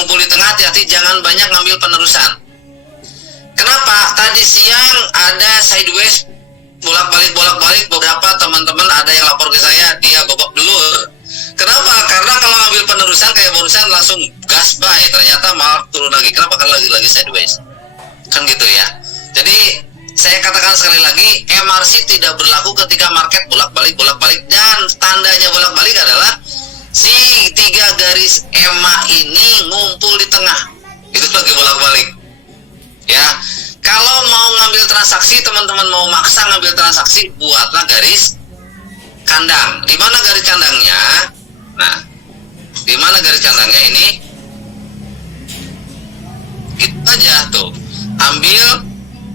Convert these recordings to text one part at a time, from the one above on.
ngumpul di tengah, hati-hati jangan banyak ngambil penerusan. Kenapa? Tadi siang ada sideways bolak-balik beberapa teman-teman ada yang lapor ke saya dia babak belur. Kenapa? Karena kalau ngambil penerusan kayak barusan langsung gas buy, ternyata malah turun lagi. Kenapa? Karena lagi sideways. Kan gitu ya. Jadi saya katakan sekali lagi, MRC tidak berlaku ketika market bolak-balik dan tandanya bolak-balik adalah si 3 garis EMA ini ngumpul di tengah. Itu lagi bolak-balik. Ya. Kalau mau ngambil transaksi, teman-teman mau maksa ngambil transaksi, buatlah garis kandang. Di mana garis kandangnya? Nah, di mana garis kandangnya ini? Itu aja tuh. Ambil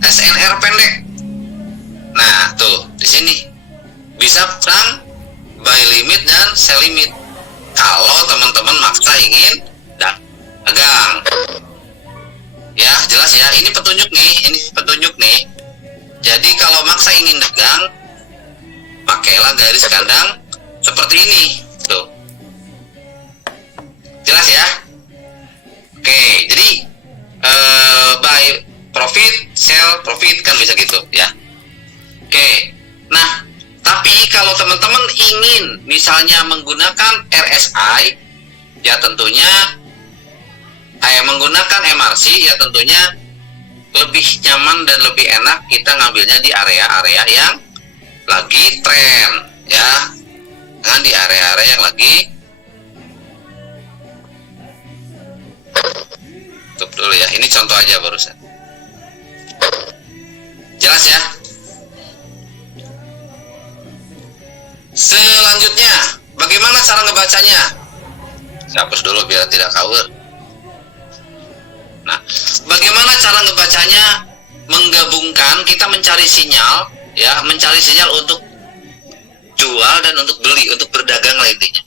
SNR pendek. Nah, tuh di sini bisa perang buy limit dan sell limit. Kalau teman-teman maksa ingin dagang. Ya, jelas ya. Ini petunjuk nih. Jadi kalau maksa ingin dagang, pakailah garis kandang seperti ini. Tuh. Jelas ya? Oke, jadi buy profit, sell profit kan bisa gitu ya. Oke. Nah, tapi kalau teman-teman ingin misalnya menggunakan RSI, ya tentunya menggunakan MRC, ya tentunya lebih nyaman dan lebih enak kita ngambilnya di area-area yang lagi tren ya, dengan di area-area yang lagi tutup dulu ya. Ini contoh aja barusan. Jelas ya? Selanjutnya, bagaimana cara ngebacanya? Saya hapus dulu biar tidak kawur. Nah, bagaimana cara ngebacanya? Menggabungkan, kita mencari sinyal, ya, mencari sinyal untuk jual dan untuk beli, untuk berdagang lah intinya.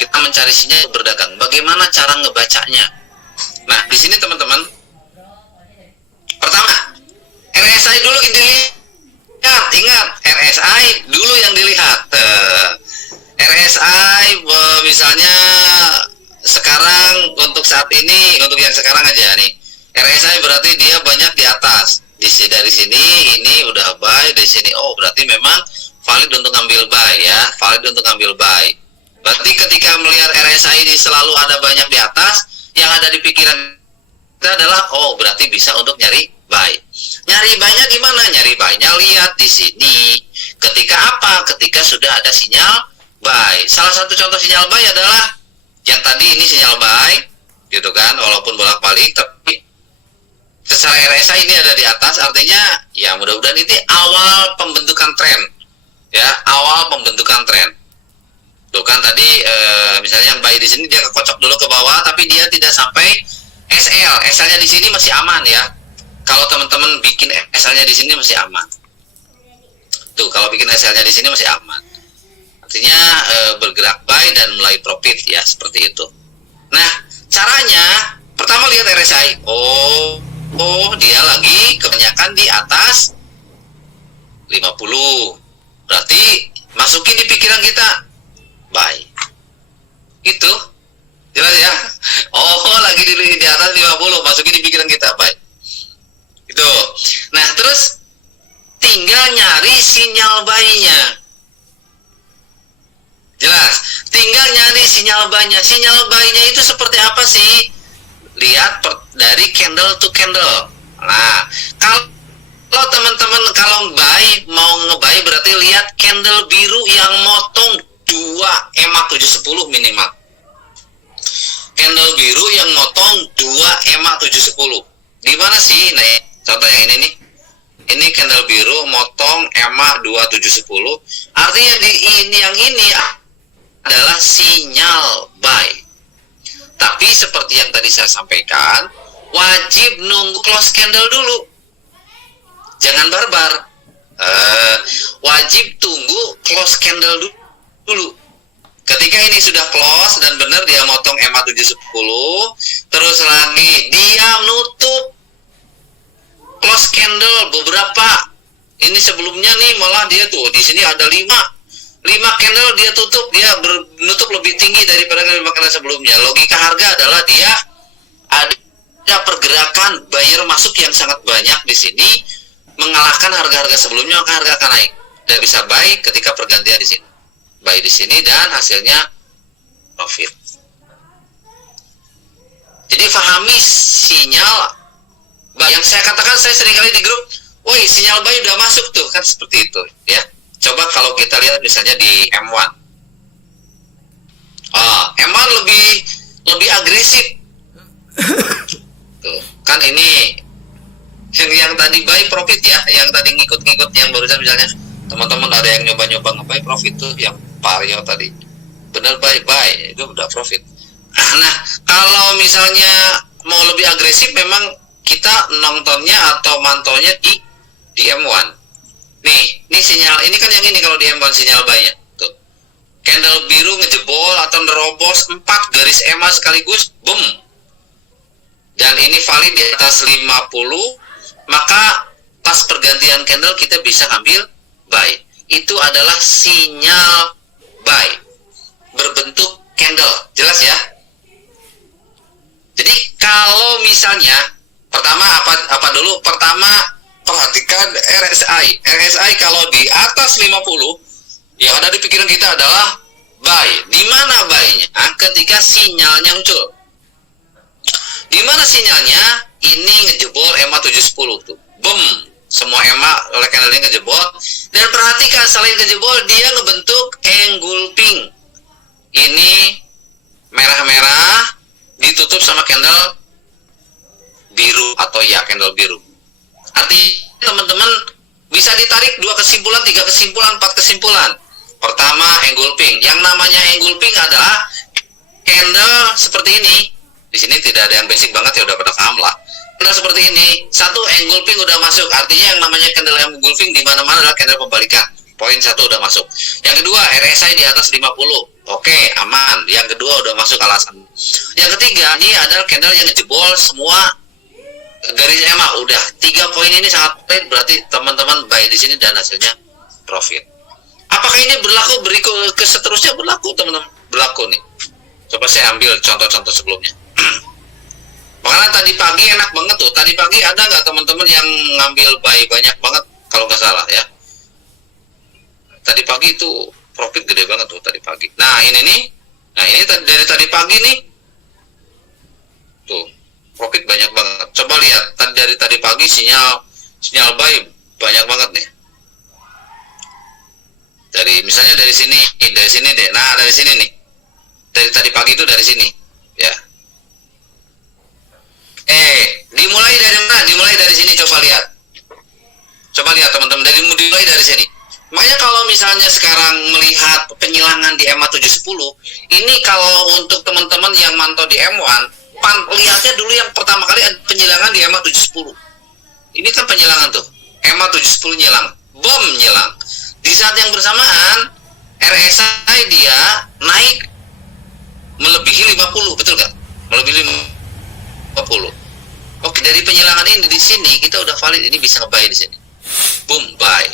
Kita mencari sinyal untuk berdagang. Bagaimana cara ngebacanya? Nah, di sini teman-teman, pertama, RSI dulu dilihat, ingat, RSI dulu yang dilihat. RSI misalnya sekarang untuk saat ini, untuk yang sekarang aja nih, RSI berarti dia banyak di atas. Dari sini ini udah buy, dari sini oh berarti memang valid untuk ngambil buy ya, valid untuk ngambil buy. Berarti ketika melihat RSI ini selalu ada banyak di atas, yang ada di pikiran kita adalah oh berarti bisa untuk nyari buy. Nyari buy-nya gimana? Nyari buy-nya lihat di sini. Ketika apa? Ketika sudah ada sinyal buy. Salah satu contoh sinyal buy adalah yang tadi ini sinyal buy, gitu kan, walaupun bolak-balik, tapi secara RSI ini ada di atas, artinya ya mudah-mudahan ini awal pembentukan tren, ya, awal pembentukan tren. Tuh kan tadi misalnya yang buy di sini dia kekocok dulu ke bawah, tapi dia tidak sampai SL, SL-nya di sini masih aman ya. Kalau teman-teman bikin SL-nya di sini masih aman. Tuh kalau bikin SL-nya di sini masih aman. Artinya bergerak buy dan mulai profit ya, seperti itu. Nah, caranya pertama lihat RSI. Oh, dia lagi kebanyakan di atas 50. Berarti masukin di pikiran kita buy. Itu jelas ya. Oh, lagi di atas 50, masukin di pikiran kita buy. Itu. Nah, terus tinggal nyari sinyal buy-nya. Jelas, tinggal nyari sinyal buy-nya. Sinyal buy-nya itu seperti apa sih? Lihat dari candle to candle. Nah, kalau teman-teman kalau buy, mau ngebuy berarti lihat candle biru yang motong 2 EMA 710 minimal. Candle biru yang motong 2 EMA 710. Di mana sih? Nah, contoh yang ini nih. Ini candle biru motong EMA 2710. Artinya yang ini adalah sinyal buy. Tapi seperti yang tadi saya sampaikan, wajib nunggu close candle dulu. Jangan barbar. Wajib tunggu close candle dulu. Ketika ini sudah close dan benar dia motong EMA 710, terus lagi dia nutup close candle beberapa. Ini sebelumnya nih malah dia tuh di sini ada 5 candle dia tutup, dia menutup lebih tinggi daripada 5 candle sebelumnya. Logika harga adalah dia buyer masuk yang sangat banyak di sini, mengalahkan harga-harga sebelumnya, maka harga akan naik. Dan bisa buy ketika pergantian di sini. Buy di sini dan hasilnya profit. Jadi pahami sinyal buy. Yang saya katakan, saya seringkali di grup, woi sinyal buy udah masuk tuh, kan seperti itu ya. Coba kalau kita lihat misalnya di M1. M1 lebih agresif. Tuh, kan ini yang tadi buy profit ya, yang tadi ngikut-ngikut yang barusan misalnya teman-teman ada yang nyoba-nyoba nge-buy profit tuh yang Vario tadi. Bener buy itu udah profit. Nah, kalau misalnya mau lebih agresif memang kita nontonnya atau mantaunya di M1. Nih, ini sinyal, ini kan yang ini kalau di M1 sinyal buy-nya. Tuh. Candle biru ngejebol atau nerobos 4 garis EMA sekaligus, boom. Dan ini valid di atas 50, maka pas pergantian candle kita bisa ngambil buy. Itu adalah sinyal buy berbentuk candle, jelas ya. Jadi kalau misalnya pertama apa dulu? Pertama perhatikan RSI. RSI kalau di atas 50 yang ada di pikiran kita adalah buy. Di mana buy-nya? Nah, ketika sinyalnya muncul. Di mana sinyalnya? Ini ngejebol EMA 710 tuh. Boom. Semua EMA oleh candle-nya ngejebol. Dan perhatikan selain ngejebol dia ngebentuk engulfing. Ini merah-merah ditutup sama candle biru atau ya candle biru. Artinya teman-teman bisa ditarik 2 kesimpulan, 3 kesimpulan, 4 kesimpulan. Pertama engulfing. Yang namanya engulfing adalah candle seperti ini. Di sini tidak ada yang basic banget ya, udah pada paham lah. Candle seperti ini, satu engulfing udah masuk. Artinya yang namanya candle engulfing di mana-mana adalah candle pembalikan. Poin 1 udah masuk. Yang kedua, RSI di atas 50. Oke, aman. Yang kedua udah masuk alasan. Yang ketiga, ini adalah candle yang ngejebol semua garis EMA. Udah 3 poin ini sangat penting, berarti teman-teman buy di sini dan hasilnya profit. Apakah ini berlaku berikut ke seterusnya? Berlaku teman-teman. Berlaku nih. Coba saya ambil contoh-contoh sebelumnya. Makanya tadi pagi enak banget tuh. Tadi pagi ada nggak teman-teman yang ngambil buy banyak banget kalau nggak salah ya. Tadi pagi itu profit gede banget tuh tadi pagi. Nah ini nih. Nah ini dari tadi pagi nih. Tuh profit banyak banget. Coba lihat dari tadi pagi sinyal buy banyak banget nih. Misalnya dari sini deh. Nah dari sini nih. Dari tadi pagi itu dari sini ya. Dimulai dari mana? Dimulai dari sini, coba lihat teman-teman, dimulai dari sini. Makanya kalau misalnya sekarang melihat penyilangan di EMA 710, ini kalau untuk teman-teman yang mantau di M1, lihatnya dulu yang pertama kali ada penyilangan di EMA 710. Ini kan penyilangan tuh, EMA 710 nyilang, bom nyilang. Di saat yang bersamaan RSI dia naik melebihi 50, betul nggak? Melebihi 50. Oke, dari penyilangan ini di sini kita udah valid, ini bisa nge-buy di sini. Boom, buy.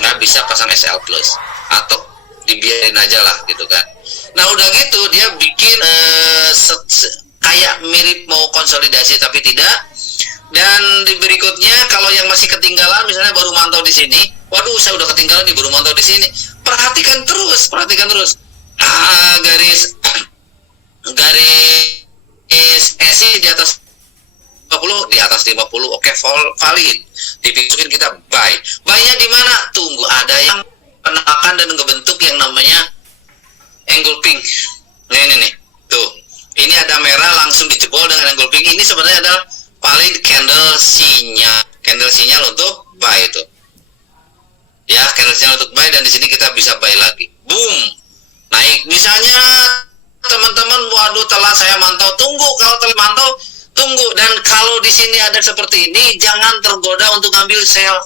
Nggak bisa pasang SL plus atau dibiarin aja lah gitu kan. Nah, udah gitu dia bikin kayak mirip mau konsolidasi tapi tidak. Dan di berikutnya kalau yang masih ketinggalan misalnya baru mantau di sini, waduh saya udah ketinggalan nih baru mantau di sini. Perhatikan terus. Garis SI di atas 50, di atas 50, oke, valid. Dipasukin kita buy. Buy-nya di mana? Tunggu ada yang penakan dan ngebentuk yang namanya engulfing. Ini nih. Tuh. Ini ada merah langsung dijebol dengan engulfing. Ini sebenarnya adalah valid candle sinyal untuk buy itu. Ya, candle sinyal untuk buy dan di sini kita bisa buy lagi. Boom. Naik. Misalnya teman-teman, waduh telat saya mantau. Tunggu, kalau telat mantau tunggu. Dan kalau di sini ada seperti ini, jangan tergoda untuk ambil sell.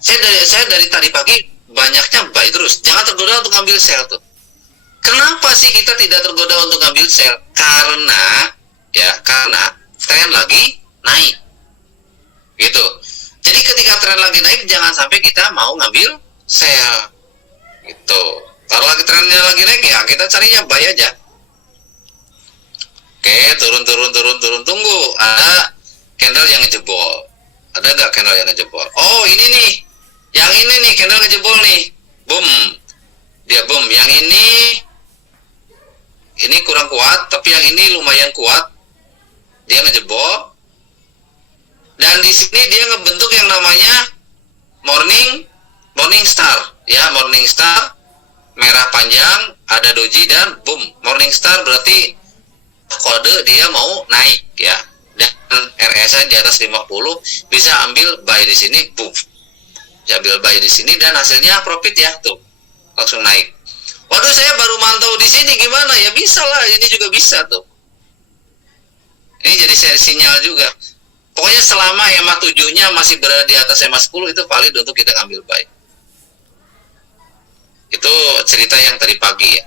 Saya dari tadi pagi banyaknya buy terus. Jangan tergoda untuk ambil sell tuh. Kenapa sih kita tidak tergoda untuk ambil sell? Karena tren lagi naik. Gitu. Jadi ketika tren lagi naik, jangan sampai kita mau ngambil sell. Gitu. Kalau lagi trennya lagi naik ya kita carinya buy aja. Oke, turun, tunggu. Ada candle yang ngejebol. Ada nggak candle yang ngejebol? Oh ini nih, yang ini nih candle ngejebol nih, boom, dia boom. Yang ini kurang kuat, tapi yang ini lumayan kuat, dia ngejebol. Dan di sini dia ngebentuk yang namanya morning star, ya morning star, merah panjang, ada doji dan boom, morning star berarti kode dia mau naik ya. Dan RSI di atas 50 bisa ambil buy di sini, boom, bisa ambil buy di sini dan hasilnya profit ya tuh, langsung naik. Waduh saya baru mantau di sini gimana ya, bisa lah, ini juga bisa tuh. Ini jadi sinyal juga. Pokoknya selama EMA 7-nya masih berada di atas EMA 10 itu valid untuk kita ngambil buy. Itu cerita yang tadi pagi ya.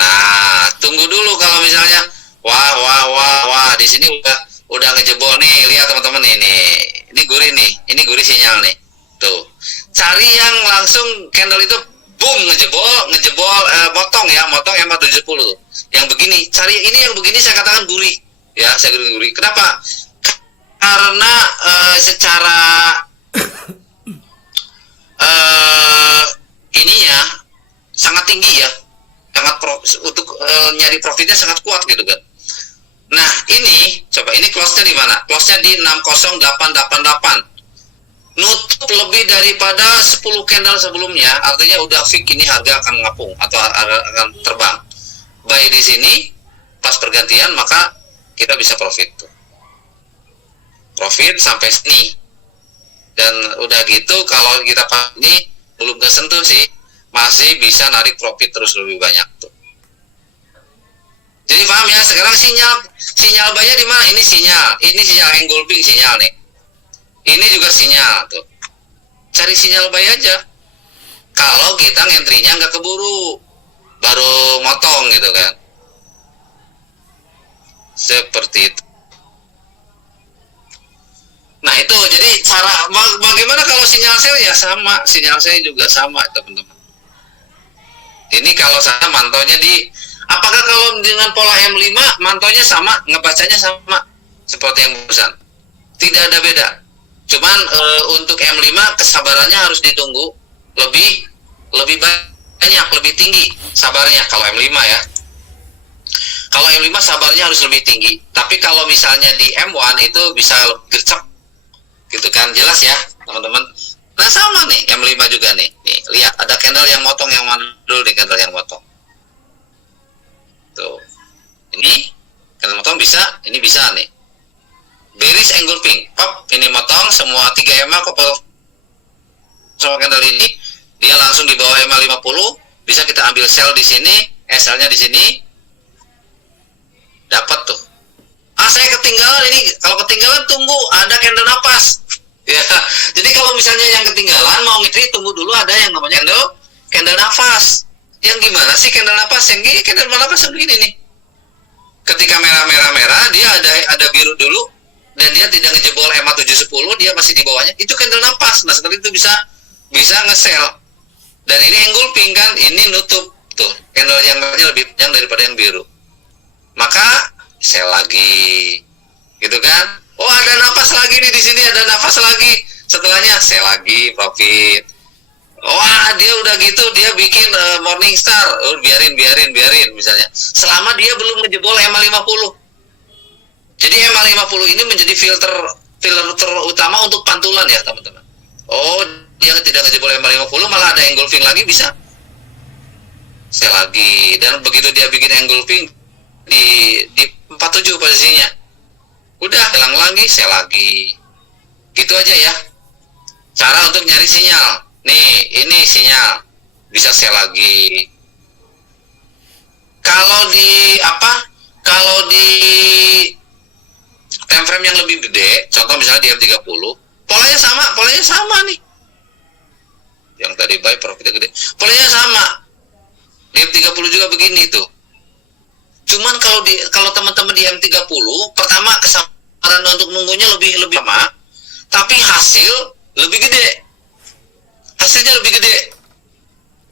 Nah, tunggu dulu kalau misalnya wah di sini udah ngejebol nih, lihat teman-teman ini gurih sinyal nih. Tuh. Cari yang langsung candle itu boom ngejebol motong EMA 70 tuh. Yang begini, cari ini yang begini saya katakan gurih. Ya, saya gurih. Kenapa? Karena secara ininya sangat tinggi ya, untuk nyari profitnya sangat kuat gitu kan. Nah ini coba, ini close-nya di mana? Close-nya di 60888, nutup lebih daripada 10 candle sebelumnya, artinya udah fix ini harga akan ngapung atau akan terbang. Buy di sini pas pergantian maka kita bisa profit tuh. Profit sampai sini, dan udah gitu kalau kita ini belum kesentuh sih, masih bisa narik profit terus lebih banyak tuh. Jadi paham ya, sekarang sinyal buy-nya di mana? Ini sinyal engulfing sinyal nih, ini juga sinyal tuh. Cari sinyal buy aja kalau kita ngentrinya nggak keburu, baru motong gitu kan, seperti itu. Nah itu jadi cara bagaimana kalau sinyal sell ya sama, sinyal saya juga sama teman-teman. Ini kalau saya mantaunya di, apakah kalau dengan pola M5 mantaunya sama, ngebacanya sama seperti yang barusan? Tidak ada beda. Cuman untuk M5 kesabarannya harus ditunggu lebih banyak, lebih tinggi sabarnya kalau M5 ya. Kalau M5 sabarnya harus lebih tinggi. Tapi kalau misalnya di M1 itu bisa gercep gitu kan, jelas ya teman-teman. Nah sama nih M5 juga nih lihat ada candle yang motong, yang mana dulu nih candle yang motong tuh, ini candle motong bisa, ini bisa nih bearish engulfing, pop, ini motong semua 3 EMA kok sama candle ini, dia langsung di bawah EMA 50, bisa kita ambil sell di sini, sell-nya di sini, dapat tuh. Saya ketinggalan ini, kalau ketinggalan tunggu ada candle napas ya. Jadi kalau misalnya yang ketinggalan mau ngitri, tunggu dulu ada yang namanya candle nafas. Yang gimana sih candle nafas? Yang gini candle nafas yang begini nih, ketika merah dia ada biru dulu dan dia tidak ngejebol EMA 710, dia masih di bawahnya, itu candle nafas. Nah setelah itu bisa nge-sell, dan ini engulfing kan, ini nutup tuh, candle yang lebih panjang daripada yang biru, maka sell lagi gitu kan. Oh ada nafas lagi nih di sini, ada nafas lagi, setelahnya sell lagi, profit. Wah dia udah gitu, dia bikin morning star, biarin misalnya, selama dia belum ngejebol EMA 50. Jadi EMA 50 ini menjadi filter utama untuk pantulan ya teman-teman. Oh dia tidak ngejebol EMA 50, malah ada engulfing lagi, bisa sell lagi. Dan begitu dia bikin engulfing di 47 posisinya, udah hilang lagi, sell lagi. Gitu aja ya cara untuk nyari sinyal. Nih ini sinyal, bisa sell lagi. Kalau di time frame yang lebih gede, contoh misalnya di M30, polanya sama nih. Yang tadi buy profitnya gede, polanya sama. Di M30 juga begini tuh. Cuman kalau teman-teman di M30, pertama kesabaran untuk nunggunya lebih lama, tapi hasil lebih gede. Hasilnya lebih gede.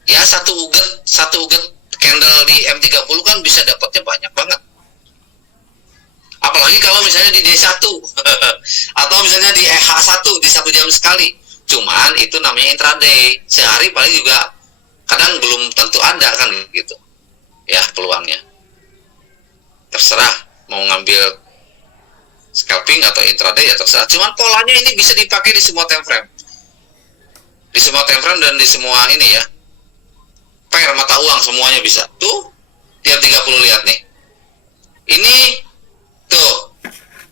Ya satu uget candle di M30 kan bisa dapatnya banyak banget. Apalagi apalagi kalau misalnya di D1 atau misalnya di H1 di 1 jam sekali. Cuman itu namanya intraday, sehari paling juga kadang belum tentu ada kan gitu ya peluangnya. Terserah mau ngambil scalping atau intraday ya terserah, cuman polanya ini bisa dipakai di semua time frame, dan di semua ini ya, pair mata uang semuanya bisa. Tuh tiap 30 lihat nih, ini tuh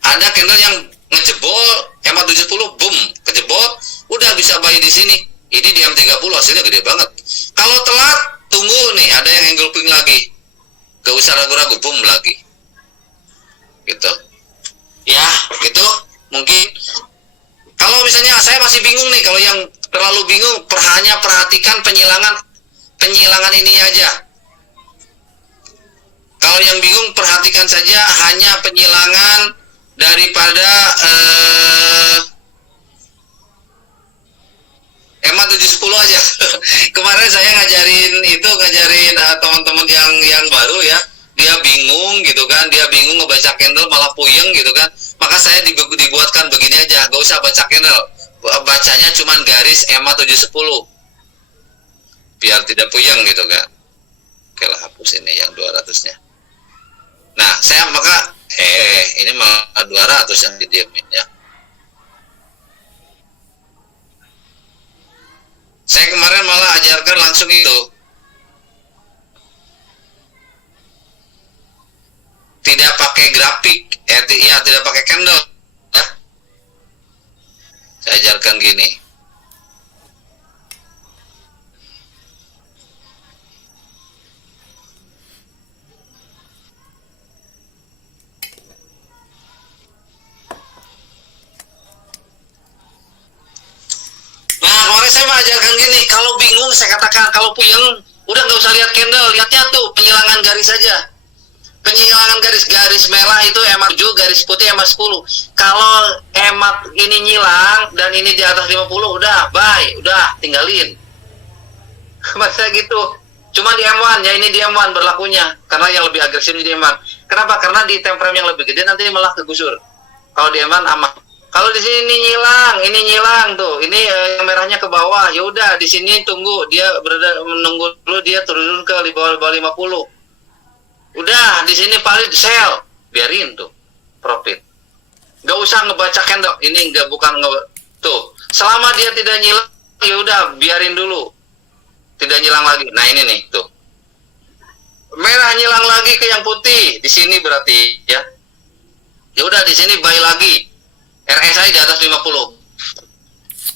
ada candle yang ngejebol EMA 70, boom, kejebol, udah bisa buy di sini. Ini di M30 hasilnya gede banget. Kalau telat, tunggu nih, ada yang engulfing lagi. Gak usah ragu-ragu, boom lagi. Gitu. Ya, gitu. Mungkin kalau misalnya saya masih bingung nih, kalau yang terlalu bingung, hanya perhatikan penyilangan ini aja. Kalau yang bingung, perhatikan saja hanya penyilangan daripada EMA 710 aja. Kemarin saya ngajarin teman-teman yang baru ya, dia bingung gitu kan, dia bingung ngebaca candle malah puyeng gitu kan. Maka saya dibuatkan begini aja, gak usah baca candle, bacanya cuman garis EMA 710 biar tidak puyeng gitu kan. Oke lah, hapus ini yang 200-nya. Nah, saya maka ini malah 200 yang didiamin ya. Saya kemarin malah ajarkan langsung itu. Tidak pakai grafik, ya tidak pakai candle ya. Saya ajarkan gini. Kemarin saya mengajarkan gini, kalau bingung saya katakan, kalau puyeng udah nggak usah lihat candle, lihatnya tuh penyilangan garis saja. Penyilangan garis merah itu EMA 7, garis putih EMA 10. Kalau EMA ini nyilang dan ini di atas 50, udah bye, udah tinggalin. Masa gitu. Cuma di M1 ya, ini di M1 berlakunya, karena yang lebih agresif di M1. Kenapa? Karena di time frame yang lebih gede nanti malah kegusur. Kalau di M1 aman. Kalau di sini ini nyilang tuh, ini yang merahnya ke bawah, ya udah di sini tunggu, dia menunggu dulu dia turun ke bawah 50. Udah di sini paling sell, biarin tuh profit. Gak usah ngebaca candle, ini tuh. Selama dia tidak nyilang, ya udah biarin dulu, tidak nyilang lagi. Nah ini nih tuh, merah nyilang lagi ke yang putih, di sini berarti ya. Ya udah di sini buy lagi. RSI di atas 50.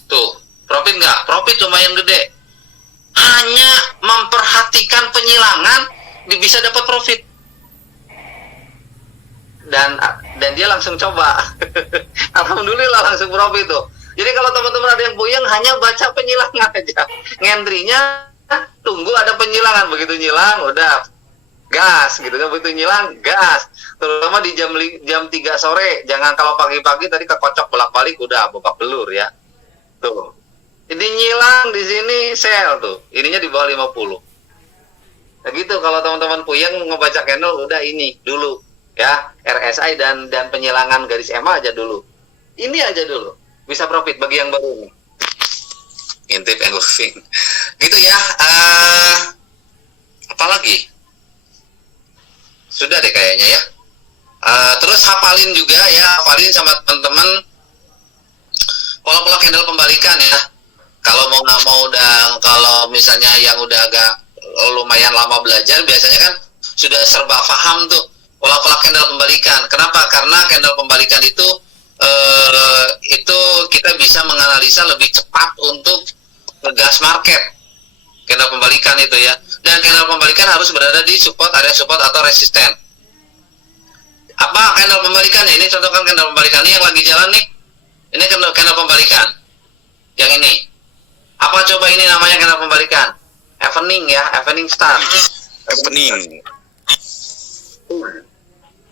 Tuh, profit nggak? Profit lumayan gede. Hanya memperhatikan penyilangan bisa dapat profit. Dan dia langsung coba. Alhamdulillah langsung profit tuh. Jadi kalau teman-teman ada yang puyeng, hanya baca penyilangan aja. Ngentrinya tunggu ada penyilangan, begitu nyilang udah gas gitu kan, begitu nyilang gas. Terutama di jam 3 sore, jangan kalau pagi-pagi tadi kekocok bolak-balik udah babak belur ya. Tuh. Ini nyilang di sini sell tuh. Ininya di bawah 50. Nah gitu, kalau teman-teman puyeng ngebaca candle udah ini dulu ya, RSI dan penyilangan garis EMA aja dulu. Ini aja dulu. Bisa profit bagi yang baru nih. Intip engulfing. Gitu ya. Apalagi? Sudah deh kayaknya ya. Terus hafalin juga ya, hafalin sama teman-teman pola-pola candle pembalikan ya. Kalau mau nggak mau kalau misalnya yang udah agak lumayan lama belajar, biasanya kan sudah serba paham tuh pola-pola candle pembalikan. Kenapa? Karena candle pembalikan itu kita bisa menganalisa lebih cepat untuk ngegas market. Candle pembalikan itu ya. Dan candle pembalikan harus berada di support, area support atau resisten. Apa candle pembalikan? Ini contohkan candle pembalikan ini yang lagi jalan nih. Ini candle pembalikan. Yang ini. Apa coba ini namanya candle pembalikan? Evening ya, evening star. Evening.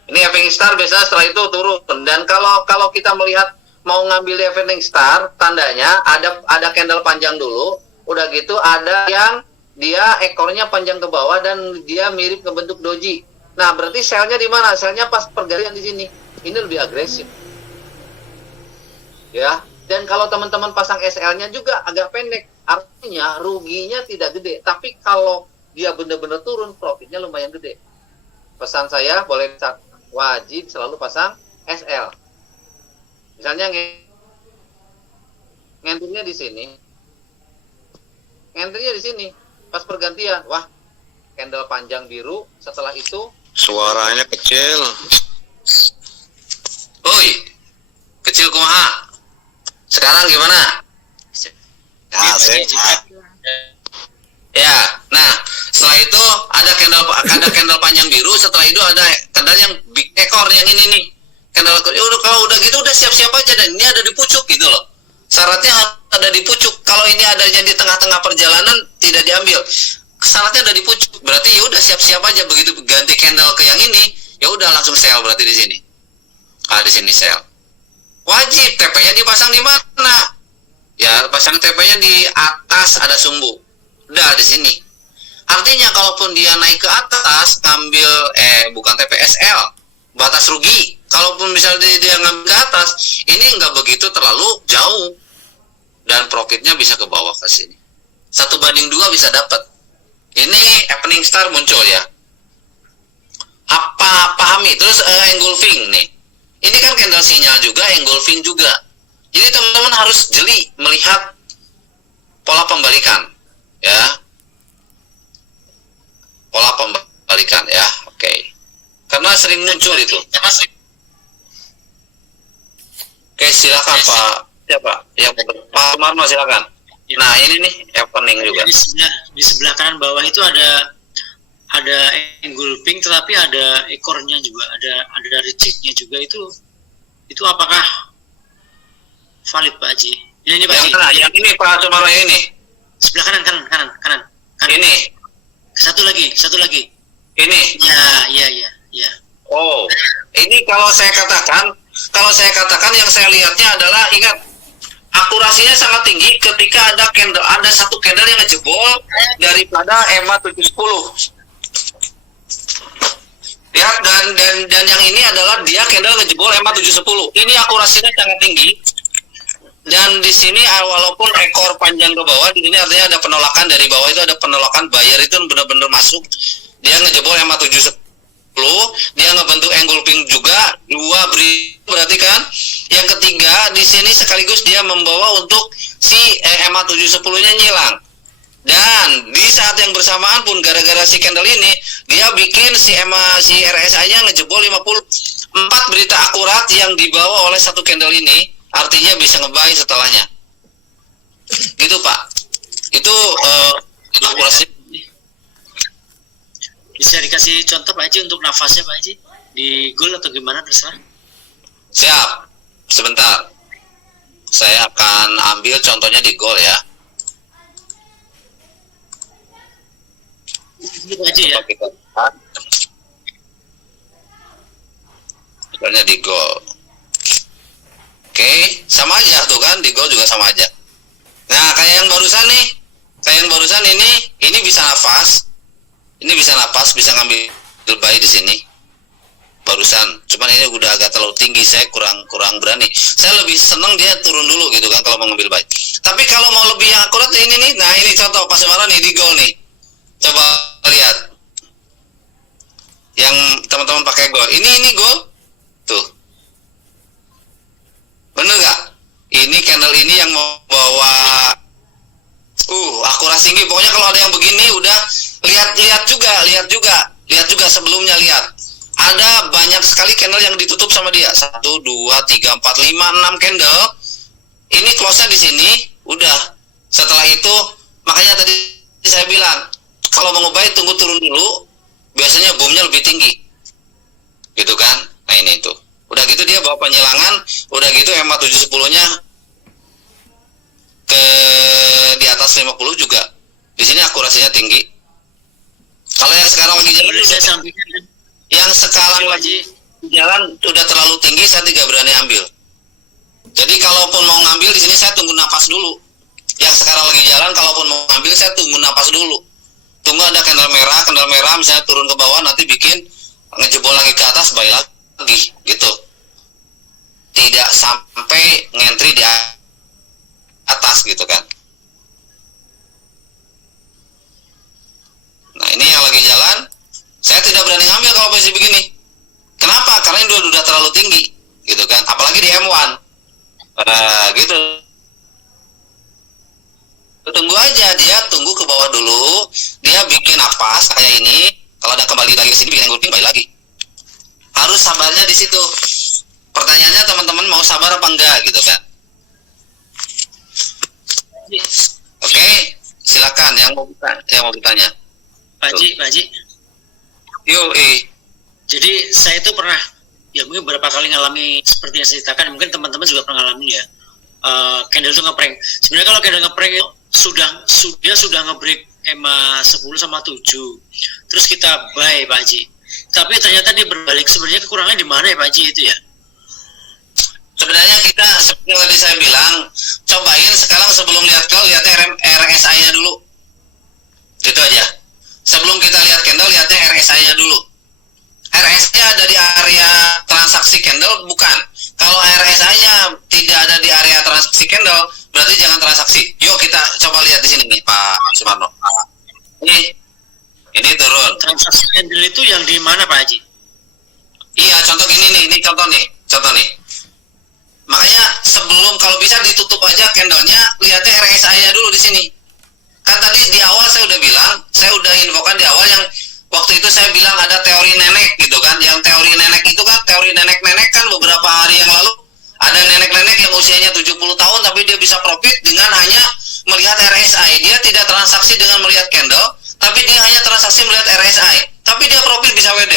Ini evening star biasanya setelah itu turun. Dan kalau kita melihat mau ngambil evening star, tandanya ada candle panjang dulu. Udah gitu ada yang dia ekornya panjang ke bawah dan dia mirip ke bentuk doji. Nah, berarti selnya di mana? Selnya pas pergantian di sini. Ini lebih agresif. Ya. Dan kalau teman-teman pasang SL-nya juga agak pendek. Artinya ruginya tidak gede. Tapi kalau dia benar-benar turun, profitnya lumayan gede. Pesan saya, boleh wajib selalu pasang SL. Misalnya ngentrinya di sini. Ngentrinya di sini. Pas pergantian, wah, candle panjang biru. Setelah itu Suaranya kecil. Oi, kecil kumaha. Sekarang gimana? Ya, nah setelah itu ada candle panjang biru. Setelah itu ada candle yang big ekor yang ini nih. Candle kalau udah gitu udah siap-siap aja, dan ini ada di pucuk gitu loh. Syaratnya ada di pucuk. Kalau ini adanya di tengah-tengah perjalanan tidak diambil. Syaratnya ada di pucuk. Berarti ya udah siap-siap aja, begitu ganti candle ke yang ini, ya udah langsung sell berarti di sini. Di sini sell. Wajib TP-nya dipasang di mana? Ya, pasang TP-nya di atas ada sumbu. Udah di sini. Artinya kalaupun dia naik ke atas ngambil bukan TPSL, batas rugi. Kalaupun misalnya dia ngambil ke atas, ini nggak begitu terlalu jauh. Dan profitnya bisa ke bawah ke sini. 1:2 bisa dapat. Ini happening star muncul ya. Apa pahami? Terus engulfing nih. Ini kan candle sinyal juga, engulfing juga. Jadi teman-teman harus jeli melihat pola pembalikan, ya. Pola pembalikan ya, oke. Karena sering muncul itu. Oke, silakan Pak. Siapa? Yang Pak Sumarno silakan. Nah ini nih happening juga. Di sebelah kanan bawah itu ada engulfing, tetapi ada ekornya juga, ada rejectnya juga. Itu apakah valid Pak Haji? Ini Pak Haji. Yang ini Pak Sumarno ini. Sebelah kanan. Ini. Satu lagi. Ini. Ya. Oh, ini kalau saya katakan yang saya lihatnya adalah, ingat, akurasinya sangat tinggi ketika ada satu candle yang ngejebol daripada EMA 710. Lihat, dan yang ini adalah dia candle ngejebol EMA 710. Ini akurasinya sangat tinggi. Dan di sini walaupun ekor panjang ke bawah, di sini artinya ada penolakan dari bawah, itu ada penolakan, buyer itu benar-benar masuk. Dia ngejebol EMA 710, dia ngebentuk engulfing juga, 2 berarti kan. Yang ketiga di sini sekaligus dia membawa untuk si EMA 710-nya nyilang. Dan di saat yang bersamaan pun gara-gara si candle ini, dia bikin si RSI-nya ngejebol 54 berita akurat yang dibawa oleh satu candle ini, artinya bisa ngebuy setelahnya. Gitu Pak. Itu akurasi. Bisa dikasih contoh Pak Haji untuk nafasnya Pak Haji? Di gold atau gimana, terserah. Siap. Sebentar. Saya akan ambil contohnya di gold ya. Gitu aja ya. Kita lihat. Misalnya di gold. Oke, sama aja tuh kan, di gold juga sama aja. Nah, kayak yang barusan nih. Ini bisa nafas. Ini bisa nafas, bisa ngambil buy di sini. Barusan, cuman ini udah agak terlalu tinggi, saya kurang berani. Saya lebih seneng dia turun dulu gitu kan kalau mau ngambil buy. Tapi kalau mau lebih akurat ini nih, nah ini contoh Pak Sumarno nih di gold nih. Coba lihat. Yang teman-teman pakai gold. Ini gold. Tuh. Bener gak? Ini candle ini yang membawa akurasi tinggi. Pokoknya kalau ada yang begini udah lihat juga sebelumnya lihat. Ada banyak sekali candle yang ditutup sama dia. 1, 2, 3, 4, 5, 6 candle. Ini close-nya di sini udah. Setelah itu makanya tadi saya bilang kalau mau ngebuy tunggu turun dulu. Biasanya boomnya lebih tinggi. Gitu kan? Nah ini itu. Udah gitu dia bawa penyilangan, udah gitu EMA 710-nya ke di atas 50 juga. Di sini akurasinya tinggi. Kalau yang sekarang lagi jalan, yang sekarang lagi jalan udah terlalu tinggi, saya tidak berani ambil. Jadi kalaupun mau ngambil di sini saya tunggu napas dulu. Yang sekarang lagi jalan, kalaupun mau ngambil saya tunggu napas dulu. Tunggu ada candle merah misalnya turun ke bawah, nanti bikin ngejebol lagi ke atas, buy lagi gitu. Tidak sampai ngentri di atas gitu kan. Nah ini yang lagi jalan, saya tidak berani ngambil kalau posisi begini. Kenapa? Karena ini udah terlalu tinggi gitu kan, apalagi di M1. Gitu. Tunggu aja, dia tunggu ke bawah dulu, dia bikin napas kayak ini. Kalau ada kembali lagi ke sini bikin engulfing, balik lagi. Harus sabarnya di situ. Pertanyaannya teman-teman mau sabar apa enggak gitu kan? Oke, silakan yang mau bertanya. Pak Haji. Yuk, Jadi saya itu pernah, ya mungkin beberapa kali ngalami seperti yang saya ceritakan, mungkin teman-teman juga pernah ngalami ya. Candle itu ngeprank. Sebenarnya kalau candle ngeprank itu sudah ngebreak EMA 10 sama 7. Terus kita buy Pak Haji. Tapi ternyata dia berbalik. Sebenarnya kekurangannya di mana ya Pak Haji itu ya? Sebenarnya kita seperti yang tadi saya bilang, cobain sekarang sebelum lihat candle, lihatnya RSI-nya dulu. Gitu aja. Sebelum kita lihat candle, lihatnya RSI-nya dulu. RSI-nya ada di area transaksi candle, bukan. Kalau RSI-nya tidak ada di area transaksi candle, berarti jangan transaksi. Yuk kita coba lihat di sini nih Pak Sumarno. Ini turun. Transaksi candle itu yang di mana Pak Haji? Iya, contoh gini nih, ini contoh nih. Makanya sebelum, kalau bisa ditutup aja candlenya, lihatnya RSI-nya dulu di sini. Kan tadi di awal saya udah bilang, saya udah infokan di awal yang waktu itu saya bilang ada teori nenek gitu kan. Yang teori nenek itu kan, teori nenek-nenek kan beberapa hari yang lalu ada nenek-nenek yang usianya 70 tahun tapi dia bisa profit dengan hanya melihat RSI. Dia tidak transaksi dengan melihat candle, tapi dia hanya transaksi melihat RSI. Tapi dia profit bisa WD.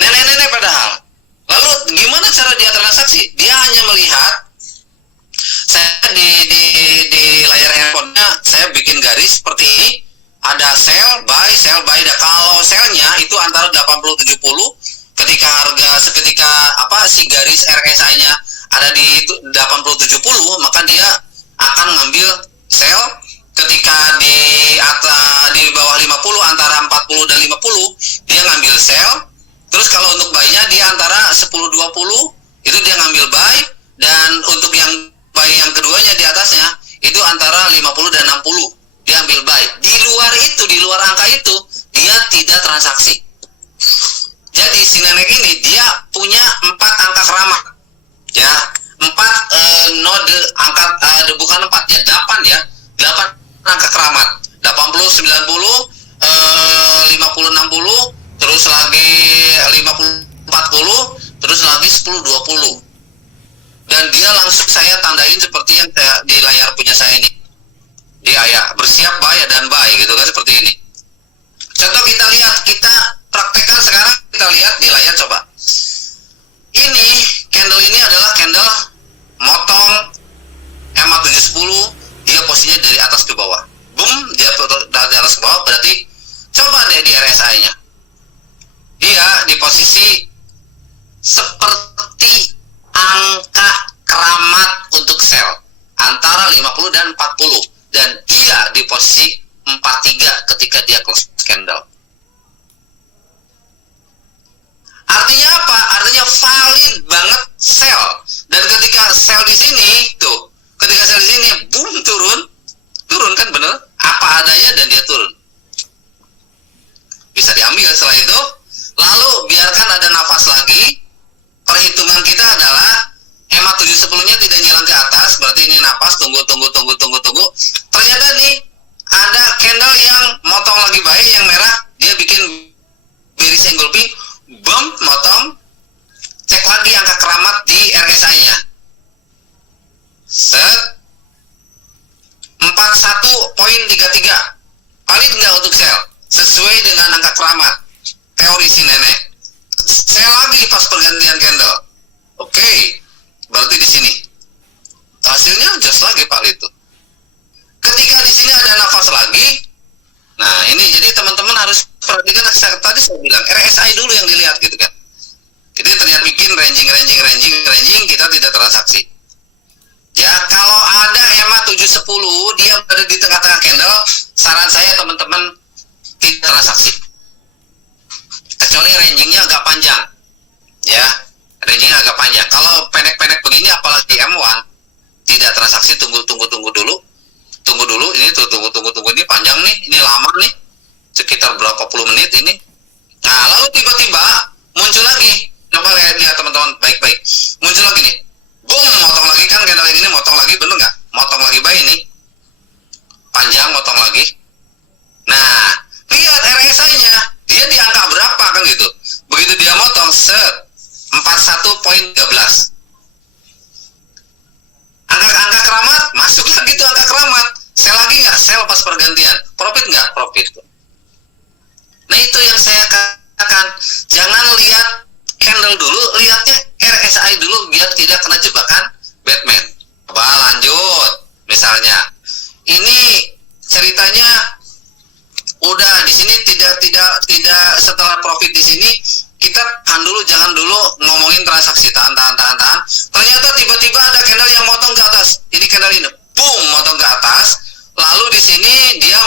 Nenek-nenek padahal. Lalu gimana cara dia transaksi? Dia hanya melihat, saya di layar handphonenya saya bikin garis seperti ini, ada sell buy. Dan kalau sellnya itu antara 80-70, ketika si garis RSI-nya ada di 80-70, maka dia akan ngambil sell. Ketika di bawah 50, antara 40 dan 50, dia ngambil sell. Terus kalau untuk buy-nya dia antara 10-20 itu dia ngambil buy, dan untuk yang buy yang keduanya di atasnya itu antara 50 dan 60 dia ambil buy. Di luar angka itu dia tidak transaksi. Jadi si nenek ini dia punya 4 angka keramat. Ya, 4 node angka bukan 4 ya, 8 ya. 8 angka keramat. 80 90 50 60 terus lagi 50 40, terus lagi 10 20. Dan dia langsung saya tandain seperti yang di layar punya saya ini. Dia ya bersiap buy dan buy gitu kan, seperti ini. Contoh kita lihat, kita praktekkan sekarang, kita lihat di layar coba. Ini candle ini adalah candle motong EMA 710, dia posisinya dari atas ke bawah. Boom, dia dari atas ke bawah, berarti coba deh di RSI-nya. Dia di posisi seperti angka keramat untuk sell antara 50 dan 40, dan dia di posisi 43 ketika dia close candle. Artinya apa? Artinya valid banget sell. Dan ketika sell di sini tuh, ketika sell di sini boom, turun kan, bener apa adanya, dan dia turun. Bisa diambil setelah itu. Lalu biarkan ada nafas lagi. Perhitungan kita adalah EMA 710-nya tidak nyilang ke atas, berarti ini nafas, tunggu. Ternyata nih ada candle yang motong lagi baik, yang merah, dia bikin bearish engulfing, boom, motong. Cek lagi angka keramat di RSI-nya. Set 41.33. Valid nggak untuk sell? Sesuai dengan angka keramat teori si nenek. Saya lagi pas pergantian candle. Oke, berarti di sini hasilnya just lagi Pak itu. Ketika di sini ada nafas lagi, nah ini jadi teman-teman harus perhatikan. Tadi saya bilang RSI dulu yang dilihat gitu kan. Jadi ternyata bikin ranging, kita tidak transaksi. Ya, kalau ada EMA 710 dia berada di tengah-tengah candle, saran saya teman-teman tidak transaksi. kecuali rangingnya agak panjang, ya, rangingnya agak panjang. Kalau pendek-pendek begini, apalagi M1, tidak transaksi, tunggu dulu, ini tuh tunggu ini panjang nih, ini lama nih, sekitar berapa puluh menit ini. Nah, lalu tiba-tiba muncul lagi, coba lihat teman-teman baik-baik, muncul lagi nih, boom, motong lagi kan, candle ini motong lagi, bener nggak? Motong lagi baik ini, panjang, motong lagi. Nah, lihat RSI-nya, dia di angka berapa kan gitu. Begitu dia motong, set, 41.13. Angka keramat, masuk lagi tuh angka keramat. Sell lagi nggak? Sell pas pergantian. Profit nggak? Profit. Nah, itu yang saya katakan. Jangan lihat candle dulu, lihatnya RSI dulu biar tidak kena jebakan Batman. Coba lanjut. Misalnya, ini ceritanya udah di sini tidak setelah profit di sini kita jangan dulu ngomongin transaksi, tahan. Ternyata tiba-tiba ada candle yang motong ke atas. Ini candle ini, boom, motong ke atas. Lalu di sini dia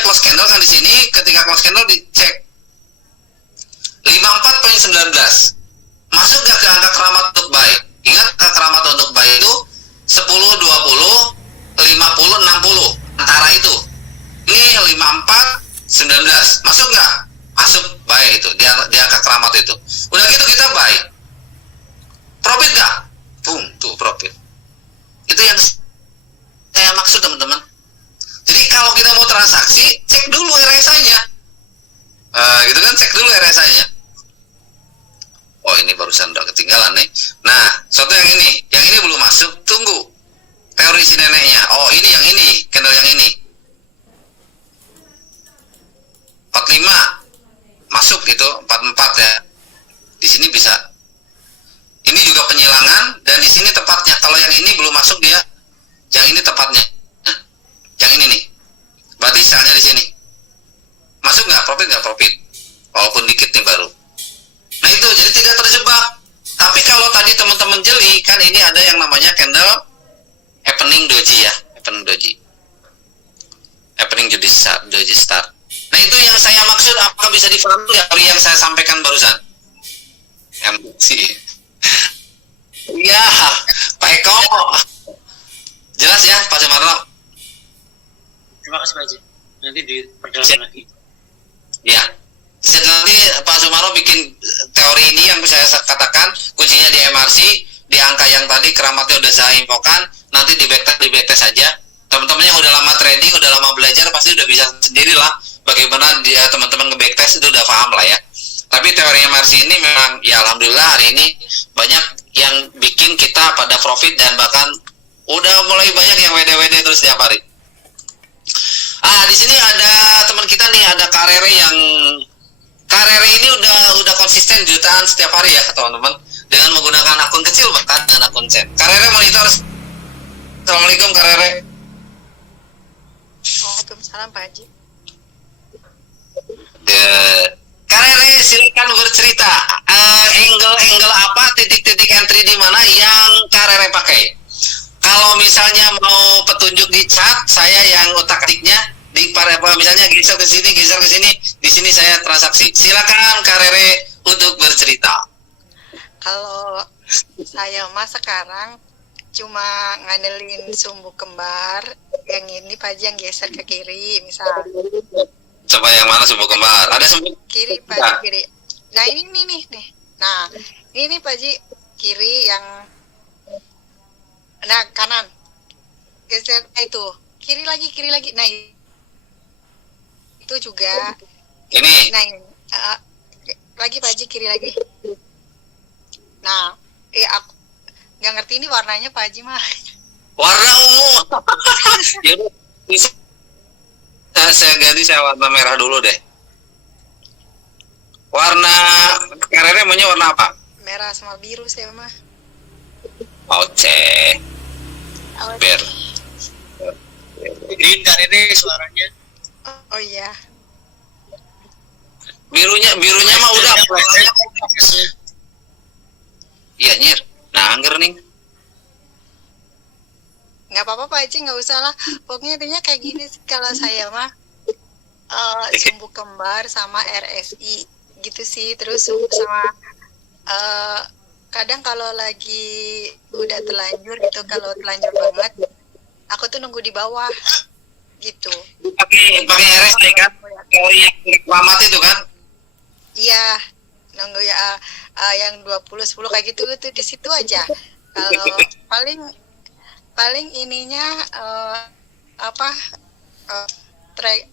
close candle kan di sini. Ketika close candle dicek 54.19. Masuk gak ke angka keramat untuk buy? Ingat, angka keramat untuk buy itu 10, 20, 50, 60. Antara itu. Ini 54, 19. Masuk nggak? Masuk, buy itu. Dia angka keramat itu. Udah gitu kita buy. Profit nggak? Boom, tuh profit. Itu yang saya maksud, teman-teman. Jadi kalau kita mau transaksi, cek dulu RSI-nya. Gitu kan, cek dulu RSI-nya. Oh, ini barusan udah ketinggalan nih. Nah, satu yang ini belum masuk. Tunggu teori si neneknya. Oh, ini yang ini, candle yang ini. 45 masuk itu, 44 ya. Di sini bisa. Ini juga penyilangan dan di sini tepatnya. Kalau yang ini belum masuk dia, yang ini tepatnya. Nah, yang ini nih. Berarti selnya di sini. Masuk nggak? Profit nggak? Profit. Walaupun dikit nih baru. Nah itu, jadi tidak terjebak. Tapi kalau tadi teman-teman jeli, kan ini ada yang namanya candle happening doji ya, happening doji start. Nah itu yang saya maksud, apakah bisa difahami dari yang saya sampaikan barusan? Emosi. Iya, Pak Eko. Jelas ya, Pak Sumarno? Terima kasih Pak Haji. Nanti diperdalam lagi. Ya. Nanti Pak Sumarno bikin teori ini yang saya katakan, kuncinya di MRC, di angka yang tadi keramatnya udah saya infokan, nanti di backtest saja. Teman-teman yang udah lama trading, udah lama belajar, pasti udah bisa sendirilah bagaimana dia teman-teman nge-backtest, itu udah paham lah ya. Tapi teori MRC ini memang ya alhamdulillah hari ini banyak yang bikin kita pada profit dan bahkan udah mulai banyak yang WD terus tiap hari. Di sini ada teman kita nih, ada Karere ini udah konsisten jutaan setiap hari ya teman-teman, dengan menggunakan akun kecil bahkan dengan akun set. Karere monitor. Assalamualaikum Karere. Waalaikumsalam Pak Haji. Karere silakan bercerita. Angle apa, titik-titik entry di mana yang Karere pakai? Kalau misalnya mau petunjuk di chat, saya yang otak-atiknya di misalnya geser ke sini, di sini saya transaksi. Silakan Karere untuk bercerita. Kalau saya sekarang cuma ngandelin sumbu kembar, yang ini Pak Haji yang geser ke kiri misal. Coba yang mana sumbu kembar? Ada sumbu kiri Pak Haji, kiri. Nah ini nih. Nah ini Pak Haji kiri yang, nah kanan geser itu kiri lagi. Nah itu juga ini. Nah ini lagi Pak Haji kiri lagi. Nah aku nggak ngerti ini warnanya Pak Haji mah. Warna ungu. Ya udah, saya ganti, saya warna merah dulu deh. Warna Karere maunya warna apa? Merah sama biru saya mah. Oce. Ber. Green Karere suaranya. Oh iya. Birunya mah udah. Iya nyir. Nah angger nih. Nggak apa-apa Pak Haji, nggak usah lah. Pokoknya intinya kayak gini kalau saya mah. sumbu kembar sama RSI gitu sih. Terus sumbu sama kadang kalau lagi udah terlanjur gitu, kalau terlanjur banget aku tuh nunggu di bawah gitu. Pakai RSI kan? Kalau yang reklamat itu kan? Iya, nunggu ya yang 20 10 kayak gitu tuh di situ aja. Kalau paling ininya apa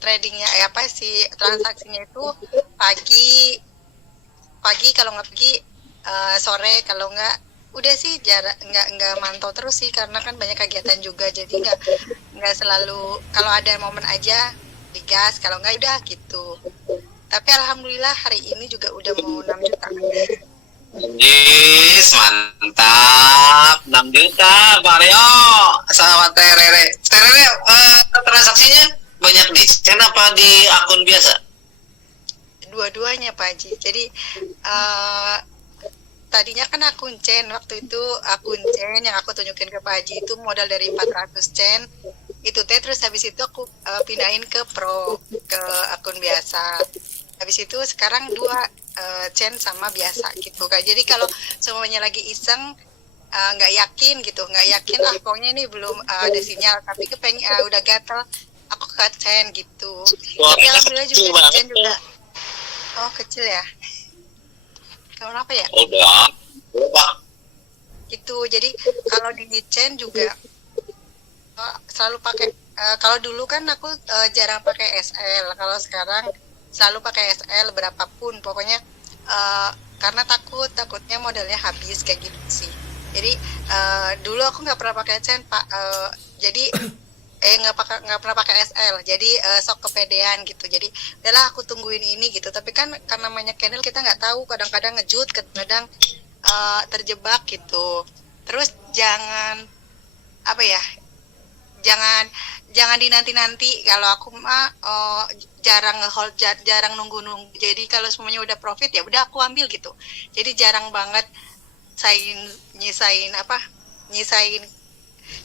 tradingnya apa sih, transaksinya itu pagi kalau nggak pagi, sore kalau nggak udah sih nggak mantau terus sih, karena kan banyak kegiatan juga, jadi nggak selalu kalau ada momen aja digas, kalau nggak udah gitu. Tapi alhamdulillah hari ini juga udah mau 6 juta. Yes, mantap. 6 juta, Pak Leo. Sama Terere. Terere transaksinya banyak di scan apa di akun biasa? Dua-duanya Pak Haji. Jadi tadinya kan akun chain, waktu itu akun chain yang aku tunjukin ke Pak Haji itu modal dari 400 chain itu teh, terus habis itu aku pindahin ke pro, ke akun biasa. Habis itu sekarang 2 chain sama biasa gitu kan. Jadi kalau semuanya lagi iseng, nggak yakin pokoknya ini belum ada sinyal, tapi kepengen udah gatel, aku ke chain gitu. Tapi alhamdulillah juga di chain juga. Oh kecil ya. Kenapa ya? Udah. Pak. Gitu. Jadi kalau di chain juga selalu pakai. Kalau dulu kan aku jarang pakai SL. Kalau sekarang selalu pakai SL berapapun. Pokoknya karena takutnya modalnya habis kayak gitu sih. Jadi dulu aku nggak pernah pakai chain Pak. Jadi nggak pernah pakai SL, jadi sok kepedean gitu. Jadi udahlah aku tungguin ini gitu. Tapi kan karena namanya channel kita nggak tahu, kadang-kadang ngejut, kadang terjebak gitu. Terus jangan jangan dinanti-nanti. Kalau aku mah jarang ngehold, jarang nunggu-nunggu. Jadi kalau semuanya udah profit ya udah aku ambil gitu. Jadi jarang banget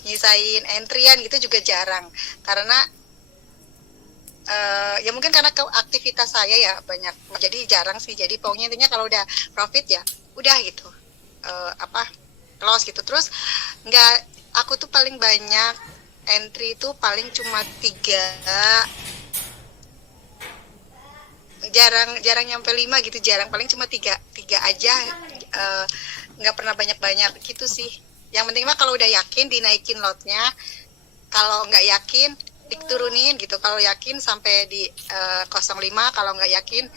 nyisain entryan gitu juga jarang, karena ya mungkin karena aktivitas saya ya banyak, jadi jarang sih. Jadi pokoknya intinya kalau udah profit ya udah gitu, close gitu. Terus aku tuh paling banyak entry itu paling cuma 3, jarang nyampe 5 gitu, jarang, paling cuma 3 aja, nggak pernah banyak gitu sih. Yang penting mah kalau udah yakin dinaikin lotnya, kalau nggak yakin diturunin gitu. Kalau yakin sampai di 05, kalau nggak yakin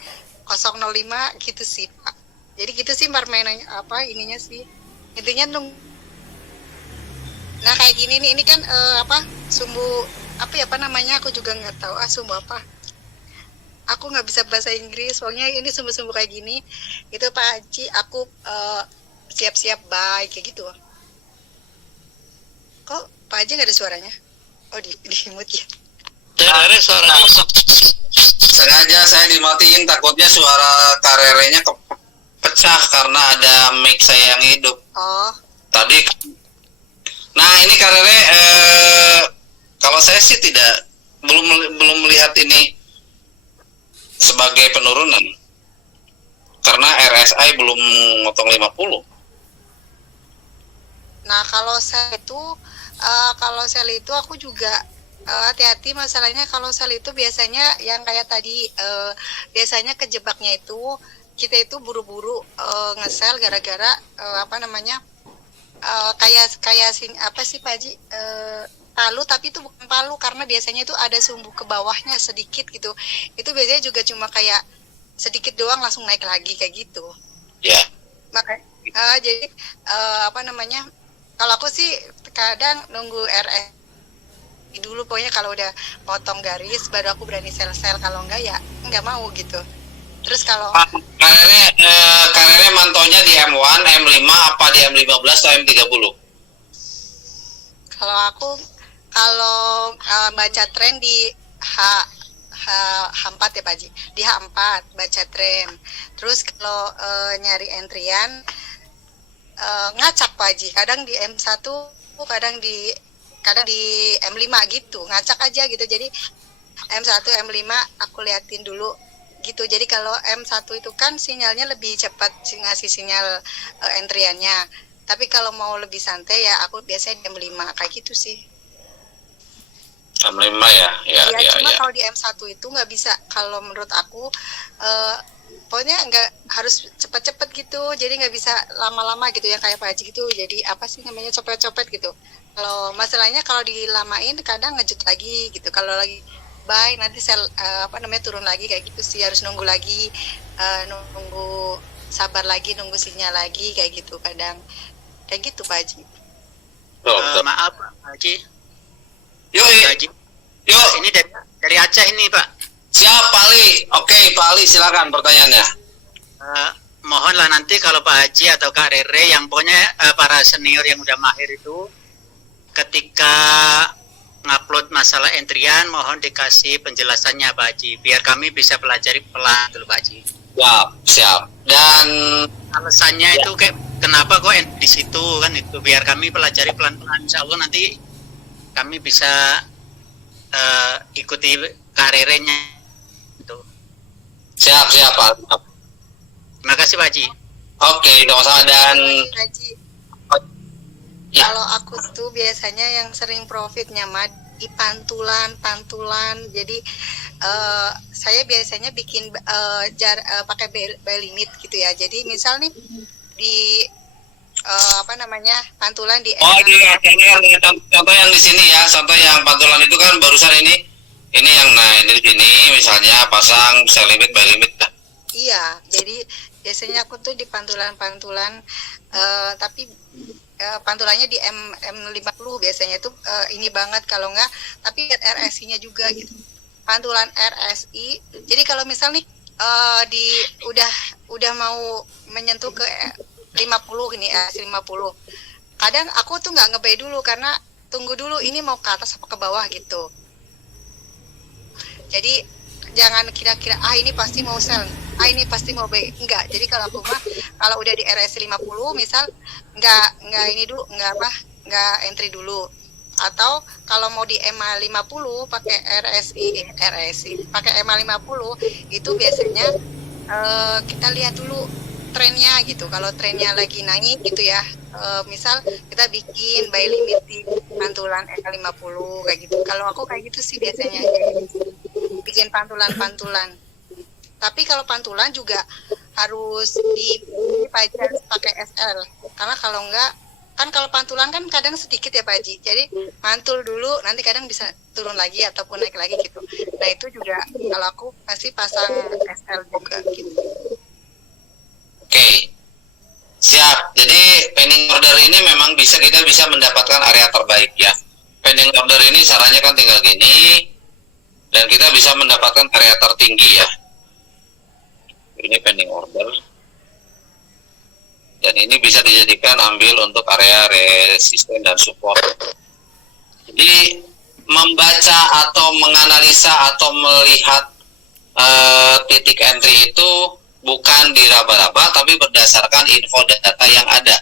005 gitu sih Pak. Jadi gitu sih permainan ininya sih. Intinya nah kayak gini nih, ini kan sumbu namanya aku juga nggak tahu sumbu apa. Aku nggak bisa bahasa Inggris, pokoknya ini sumbu-sumbu kayak gini. Itu Pak Haji, aku siap-siap buy kayak gitu. Kok Pak Haji nggak ada suaranya? Oh di mute ya. Terere suara sengaja saya dimatiin, takutnya suara karerenya pecah karena ada mic saya yang hidup. Oh. Tadi. Nah ini karere kalau saya sih belum melihat ini sebagai penurunan karena RSI belum ngotong 50. Nah kalau sell itu aku juga hati-hati. Masalahnya kalau sell itu biasanya yang kayak tadi, biasanya kejebaknya itu kita itu buru-buru nge-sell gara-gara apa sih Pak Haji, palu, tapi itu bukan palu, karena biasanya itu ada sumbu ke bawahnya sedikit gitu. Itu biasanya juga cuma kayak sedikit doang langsung naik lagi kayak gitu. Ya. Makanya jadi kalau aku sih kadang nunggu RS dulu, pokoknya kalau udah potong garis baru aku berani sell, kalau enggak ya enggak mau gitu. Terus kalau karernya mantonya di M1, M5 apa di M15 atau M30? Kalau baca tren di H4 ya Pak Haji, di H4 baca tren. Terus kalau nyari entryan ngacak Pak Haji, kadang di M1, kadang di M5 gitu, ngacak aja gitu. Jadi M1, M5 aku liatin dulu gitu. Jadi kalau M1 itu kan sinyalnya lebih cepat ngasih sinyal entriannya. Tapi kalau mau lebih santai ya aku biasanya di M5 kayak gitu sih. M5 ya. Ya, Cuma ya. kalau di M1 itu nggak bisa, kalau menurut aku pokoknya nggak harus cepet-cepet gitu, jadi nggak bisa lama-lama gitu yang kayak Pak Haji gitu, jadi apa sih namanya, copet-copet gitu. Kalau masalahnya kalau dilamain kadang ngejut lagi gitu, kalau lagi bye nanti sel turun lagi kayak gitu sih, harus nunggu lagi, nunggu sabar lagi, nunggu sinyal lagi kayak gitu, kadang kayak gitu Pak Haji. Maaf Pak Haji. Yuk, Pak Haji. yuk. Ini dari Aceh ini Pak. Siap, Pak Ali. Oke, Pak Ali, silakan pertanyaannya. Mohonlah nanti kalau Pak Haji atau Kak Rere yang pokoknya para senior yang udah mahir itu ketika ngupload masalah entrian mohon dikasih penjelasannya Pak Haji biar kami bisa pelajari pelan dulu Pak Haji. Siap. Dan Alasannya itu kayak kenapa kok di situ kan itu biar kami pelajari pelan-pelan, insya Allah nanti kami bisa ikuti karirnya. siap, Pak. Terima kasih Pak Haji. Oke, sama-sama. Dan Haji. Ya. Kalau aku tuh biasanya yang sering profitnya mah di pantulan. Jadi saya biasanya bikin pakai buy limit gitu ya. Jadi misal nih di pantulan di contoh yang di sini ya, contoh yang pantulan itu kan barusan ini yang ini di sini misalnya pasang sell limit buy limit dah. Iya, jadi biasanya aku tuh di pantulan tapi pantulannya di M50 biasanya tuh ini banget, kalau enggak tapi lihat RSI-nya juga gitu. Pantulan RSI. Jadi kalau misal nih udah mau menyentuh ke 50 ini S50. Kadang aku tuh nggak nge-buy dulu karena tunggu dulu ini mau ke atas apa ke bawah gitu. Jadi jangan kira-kira ini pasti mau sell, ini pasti mau buy. Enggak. Jadi kalau aku mah kalau udah di RSI 50 misal enggak ini dulu, enggak entry dulu. Atau kalau mau di EMA 50 pakai RSI pakai EMA 50 itu biasanya kita lihat dulu trennya gitu. Kalau trennya lagi naik gitu ya, misal kita bikin buy limit di pantulan EMA 50 kayak gitu. Kalau aku kayak gitu sih biasanya, bikin pantulan. Tapi kalau pantulan juga harus pakai SL, karena kalau enggak kan kalau pantulan kan kadang sedikit ya Pak Haji, jadi mantul dulu nanti kadang bisa turun lagi ataupun naik lagi gitu. Nah itu juga kalau aku pasti pasang SL juga gitu. Oke. Siap. Jadi pending order ini memang kita bisa mendapatkan area terbaik ya. Pending order ini caranya kan tinggal gini, dan kita bisa mendapatkan area tertinggi ya. Ini pending order. Dan ini bisa dijadikan ambil untuk area resisten dan support. Jadi membaca atau menganalisa atau melihat titik entry itu bukan diraba-raba, tapi berdasarkan info data yang ada.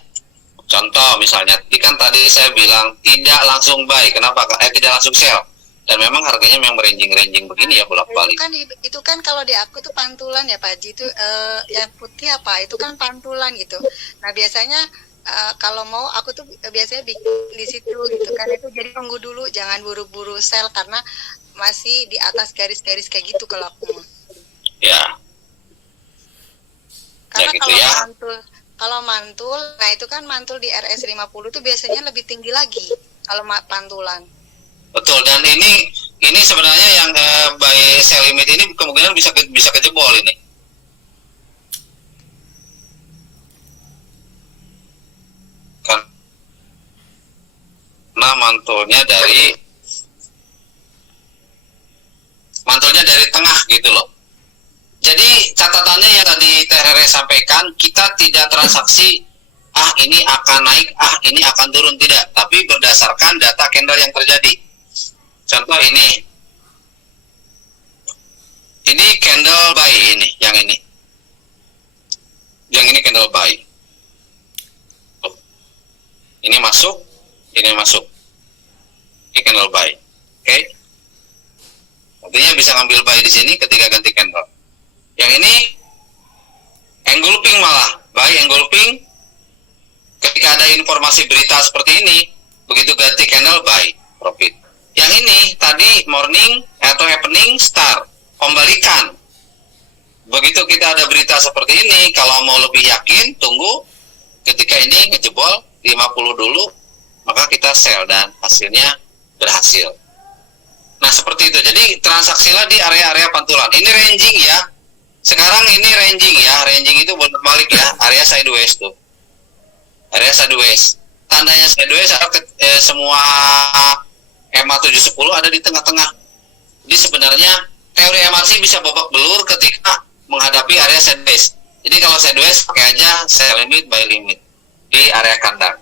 Contoh misalnya, tadi saya bilang tidak langsung buy, kenapa? Tidak langsung sell. Dan memang harganya memang range-range begini ya bolak-balik. Itu kan kalau di aku tuh pantulan ya Pak Haji, itu yang putih itu kan pantulan gitu. Nah biasanya kalau mau aku tuh biasanya bikin di situ gitu kan, itu jadi tunggu dulu, jangan buru-buru sell karena masih di atas garis-garis kayak gitu kalau aku. Ya. Karena ya gitu ya. Kalau mantul, nah itu kan mantul di RS 50 tuh biasanya lebih tinggi lagi kalau pantulan. Betul, dan ini sebenarnya yang buy sell limit ini kemungkinan bisa kejebol ini. Karena mantulnya dari tengah gitu loh. Jadi catatannya yang tadi Teh Rere sampaikan, kita tidak transaksi ini akan naik, ini akan turun, tidak, tapi berdasarkan data candle yang terjadi. Contoh ini candle buy, yang ini candle buy. Ini masuk, ini candle buy. Oke. Artinya bisa ngambil buy di sini ketika ganti candle. Yang ini engulfing malah, buy engulfing. Ketika ada informasi berita seperti ini, begitu ganti candle buy profit. Yang ini tadi morning atau happening start, pembalikan. Begitu kita ada berita seperti ini, kalau mau lebih yakin, tunggu ketika ini ngejebol 50 dulu, maka kita sell dan hasilnya berhasil. Nah, seperti itu. Jadi transaksilah di area-area pantulan. Ini ranging ya. Sekarang ini ranging ya. Ranging itu bolak-balik ya. Area sideways tuh. Area sideways. Tandanya sideways semua EMA 710 ada di tengah-tengah. Jadi sebenarnya teori MRC bisa babak belur ketika menghadapi area sideways. Jadi kalau sideways pakai aja sell limit, buy limit di area kandang.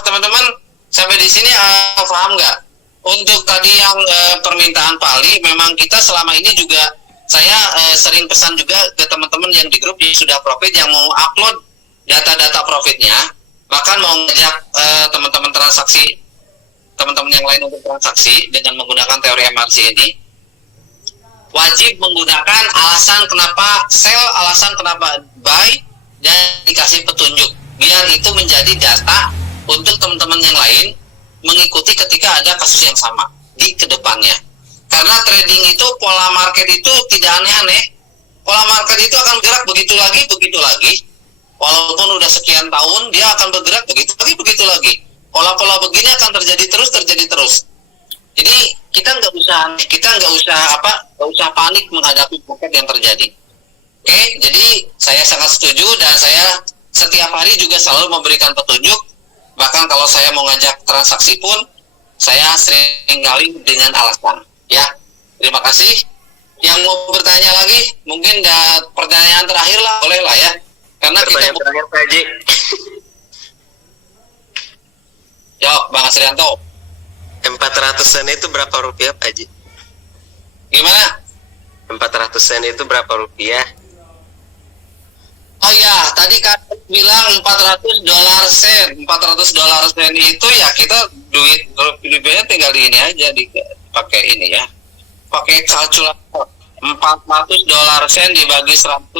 Teman-teman sampai di sini paham nggak? Untuk tadi yang permintaan Pali, memang kita selama ini juga saya sering pesan juga ke teman-teman yang di grup yang sudah profit, yang mau upload data-data profitnya, bahkan mau ngajak teman-teman transaksi, teman-teman yang lain untuk transaksi dengan menggunakan teori MRC ini, wajib menggunakan alasan kenapa sell, alasan kenapa buy, dan dikasih petunjuk, biar itu menjadi data untuk teman-teman yang lain mengikuti ketika ada kasus yang sama di kedepannya. Karena trading itu, pola market itu tidak aneh-aneh. Pola market itu akan gerak begitu lagi. Walaupun udah sekian tahun, dia akan bergerak begitu lagi. Pola-pola begini akan terjadi terus. Jadi kita nggak usah panik menghadapi market yang terjadi. Oke, jadi saya sangat setuju dan saya setiap hari juga selalu memberikan petunjuk. Bahkan kalau saya mau ngajak transaksi pun, saya sering kali dengan alasan. Ya, terima kasih. Yang mau bertanya lagi, mungkin pertanyaan terakhir lah, boleh lah ya. Karena kita terakhir Pak Haji. Jawab, Bang Asrianto. 400 sen itu berapa rupiah Pak Haji? Gimana? 400 sen itu berapa rupiah? Oh ya, tadi kan bilang $400 sen. $400 itu ya kita duitnya tinggal di ini aja, pakai ini ya. Pakai kalkulator. $400 sen dibagi 100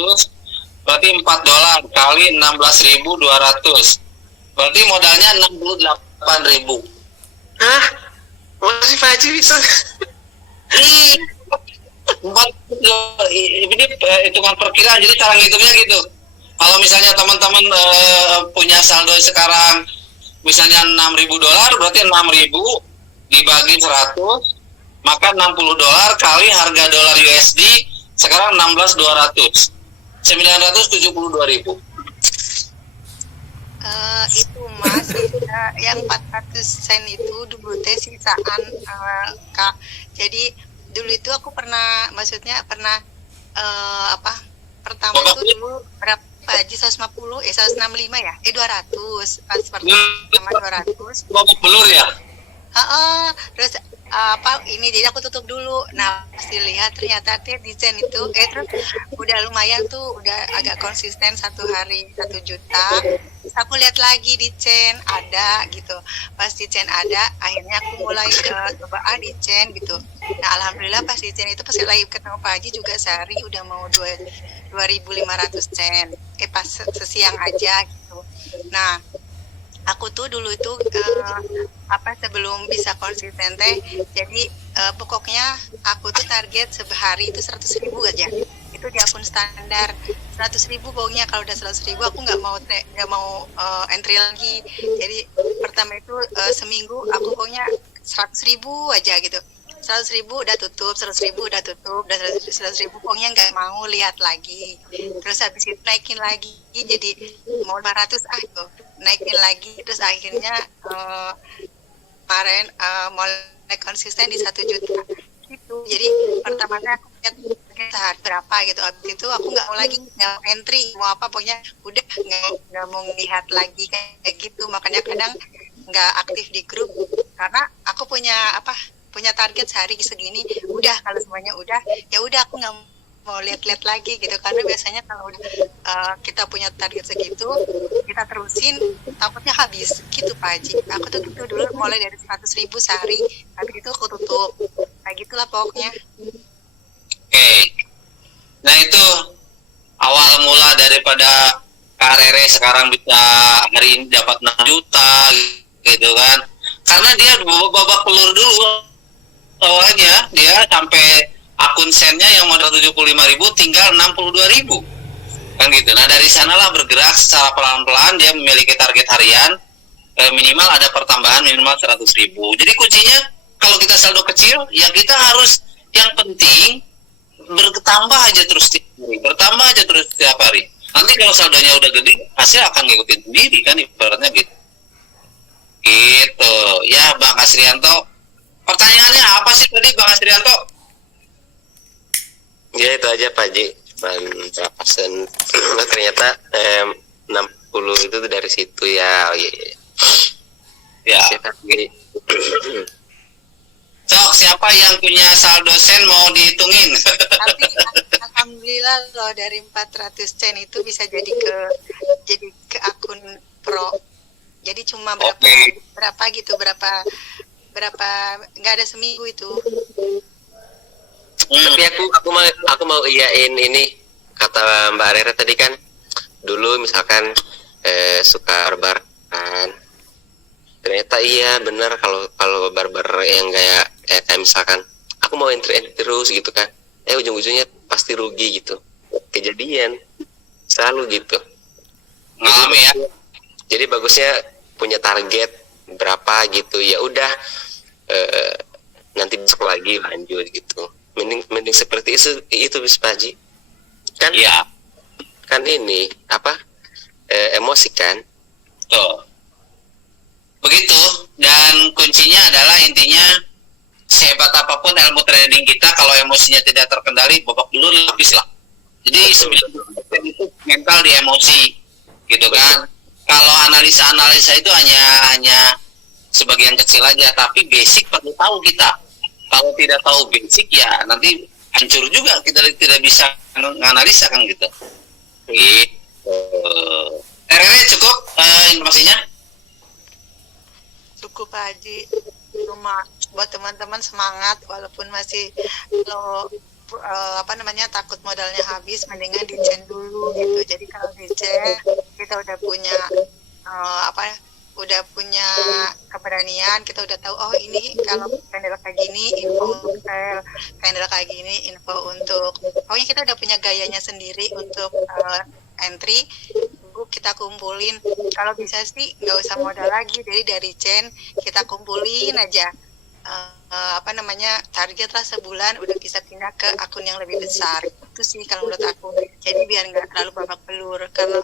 berarti $4 kali 16.200. Berarti modalnya 68.000. Hah? Masih Pak Haji bisa? Ini hitungan perkiraan, jadi cara ngitungnya gitu. Kalau misalnya teman-teman punya saldo sekarang misalnya $6.000, berarti 6.000 dibagi 100, maka $60 kali harga dolar USD sekarang 16.200, 972.000. Itu Mas, yang 400 sen itu dulu teh sisaan Kak. Jadi dulu itu aku pernah pertama itu dulu berapa Haji 165 ya? 200 pas pertama 200. Belur ya? Terus ini jadi aku tutup dulu. Nah, pasti lihat ternyata di Chen itu terus udah lumayan tuh, udah agak konsisten 1 hari 1 juta. Terus aku lihat lagi di Chen ada gitu. Pas di Chen ada, akhirnya aku mulai coba di Chen gitu. Nah, alhamdulillah pas di Chen itu pas lagi ketemu Pak Haji juga sehari udah mau 2.500 Chen. Pas sesiang aja gitu. Nah, aku tuh dulu itu sebelum bisa konsisten teh, jadi pokoknya aku tuh target sehari itu 100.000 aja. Itu di akun standar 100.000 pokoknya. Kalau udah 100.000 aku nggak mau entry lagi. Jadi pertama itu seminggu aku pokoknya 100.000 aja gitu. 100.000 udah tutup, 100.000 udah tutup, udah 100.000 pokoknya nggak mau lihat lagi. Terus habis itu naikin lagi, jadi mau 500 tuh naikin lagi. Terus akhirnya kemarin mulai konsisten di 1 juta gitu. Jadi pertamanya aku lihat sehari berapa gitu. Habis itu aku nggak mau lagi entry, mau apa pokoknya udah nggak mau lihat lagi kayak gitu. Makanya kadang nggak aktif di grup karena aku punya target sehari segini. Udah kalau semuanya udah, ya udah aku nggak mau lihat-lihat lagi gitu, karena biasanya kalau kita punya target segitu kita terusin takutnya habis gitu Pak Haji. Aku tuh gitu dulu mulai dari 100.000 sehari, habis itu aku tutup kayak gitulah pokoknya. Oke. Nah itu awal mula daripada Kak Rere sekarang bisa hari ini dapat 6 juta gitu kan, karena dia babak pelur dulu awalnya. Dia sampai akun sennya yang modal 75.000 tinggal 62.000 kan gitu. Nah dari sanalah bergerak secara pelan-pelan dia memiliki target harian, minimal ada pertambahan minimal 100.000. Jadi kuncinya kalau kita saldo kecil ya kita harus, yang penting bertambah aja terus setiap hari, bertambah aja terus setiap hari. Nanti kalau saldonya udah gede, hasil akan ngikutin sendiri kan, ibaratnya gitu. Gitu ya Bang Asrianto. Pertanyaannya apa sih tadi Bang Asrianto? Ya itu aja Pak Haji, cuman berapa sen. Ternyata 60 itu dari situ ya. Oh, iya. Ya. Sok, siapa yang punya saldo sen mau dihitungin? Tapi alhamdulillah loh, dari 400 sen itu bisa jadi ke akun pro. Jadi cuma berapa gitu, berapa nggak ada seminggu itu. Tapi aku mau iyain ini kata Mbak Rere tadi kan, dulu misalkan suka barbar kan. Ternyata iya benar, kalau barbar yang kayak misalkan aku mau entry terus gitu kan, ujung-ujungnya pasti rugi gitu. Kejadian selalu gitu. Ngalami ya. Jadi bagusnya punya target berapa gitu, ya udah nanti besok lagi lanjut gitu. Mending seperti itu Bis Paji. Kan? Iya. Kan ini apa? Emosi kan? Tuh. Begitu, dan kuncinya adalah intinya sehebat apapun ilmu trading kita, kalau emosinya tidak terkendali, babak belur habis lah. Jadi 90% itu mental di emosi, gitu kan. Kalau analisa itu hanya sebagian kecil aja, tapi basic perlu tahu kita. Kalau tidak tahu basic ya nanti hancur juga, kita tidak bisa menganalisa kan gitu. Gitu. Rere cukup informasinya? Cukup Pak Haji, cuma buat teman-teman semangat walaupun masih takut modalnya habis, mendingan dicen dulu gitu. Jadi kalau dicen kita udah punya udah punya keberanian, kita udah tahu oh ini kalau candle kayak gini info untuk sell, candle kayak gini info untuk, pokoknya kita udah punya gayanya sendiri untuk entry. Kita kumpulin, kalau bisa sih nggak usah modal lagi, jadi dari chain kita kumpulin aja target lah sebulan udah bisa pindah ke akun yang lebih besar. Itu sih kalau menurut aku, jadi biar nggak terlalu babak belur. Kalau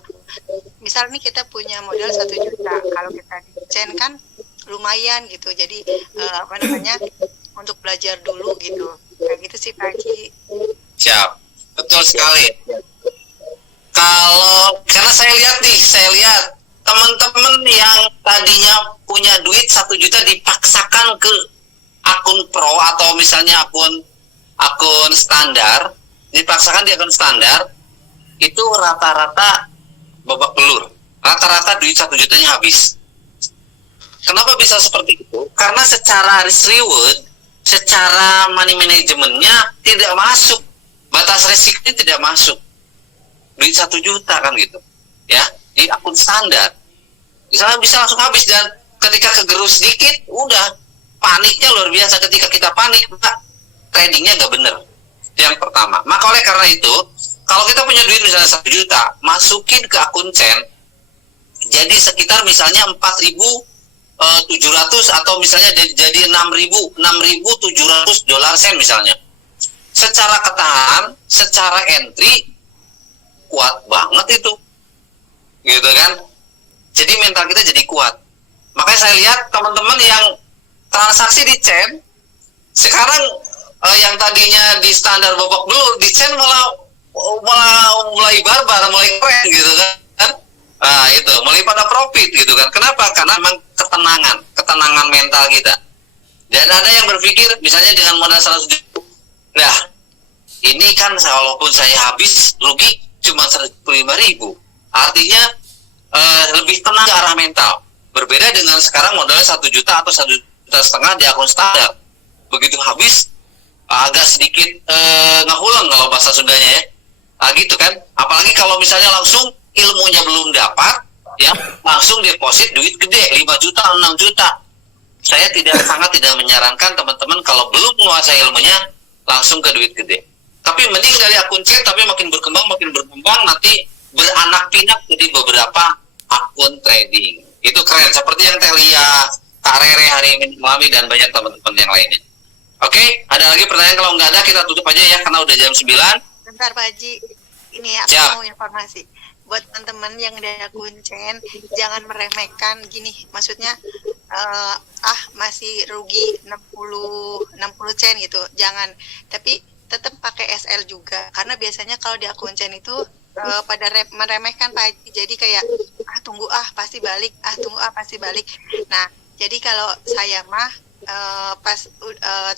misal nih kita punya modal 1 juta, kalau kita di chain kan lumayan gitu, jadi untuk belajar dulu gitu, kayak gitu sih Pak Haji. Siap, betul sekali. Karena saya lihat teman-teman yang tadinya punya duit 1 juta dipaksakan ke akun pro atau misalnya akun standar, dipaksakan di akun standar, itu rata-rata babak belur. Rata-rata duit 1 jutanya habis. Kenapa bisa seperti itu? Karena secara risk reward, secara money manajemennya tidak masuk, batas resikonya tidak masuk. Duit 1 juta kan gitu ya, di akun standar misalnya bisa langsung habis, dan ketika kegerus sedikit udah paniknya luar biasa. Ketika kita panik tradingnya nggak bener, yang pertama. Maka oleh karena itu, kalau kita punya duit misalnya 1 juta, masukin ke akun chain jadi sekitar misalnya 4.700 atau misalnya jadi 6.700 dolar sen misalnya, secara ketahan, secara entry kuat banget itu, gitu kan. Jadi mental kita jadi kuat. Makanya saya lihat teman-teman yang transaksi di chain sekarang yang tadinya di standar babak belur, di chain mulai barbar, mulai keren gitu kan. Nah itu mulai pada profit gitu kan. Kenapa? Karena memang ketenangan mental kita. Dan ada yang berpikir misalnya dengan modal 100 juta, nah Ini kan walaupun saya habis rugi cuma 105.000, artinya lebih tenang ke arah mental. Berbeda dengan sekarang modalnya 1 juta atau 1,5 juta di akun standar. Begitu habis agak sedikit ngehulang kalau bahasa Sundanya ya. Gitu kan. Apalagi kalau misalnya langsung ilmunya belum dapat, ya langsung deposit duit gede 5 juta, 6 juta. Saya sangat tidak menyarankan teman-teman kalau belum menguasai ilmunya langsung ke duit gede. Tapi mending dari akun chat, tapi makin berkembang nanti beranak pinak jadi beberapa akun trading. Itu keren, seperti yang Teh Lia, Kak Rere hari ini mengalami dan banyak teman-teman yang lainnya. Oke, ada lagi pertanyaan? Kalau nggak ada kita tutup aja ya karena udah jam 9. Bentar Pak Haji, ini aku Siap. mau informasi buat teman-teman yang dari akun Chen, jangan meremehkan gini, maksudnya masih rugi 60 Chen gitu, jangan, tapi tetap pakai SL juga, karena biasanya kalau di akun Chen itu pada meremehkan Pak Haji, jadi kayak tunggu pasti balik, pasti balik. Nah, jadi kalau saya mah pas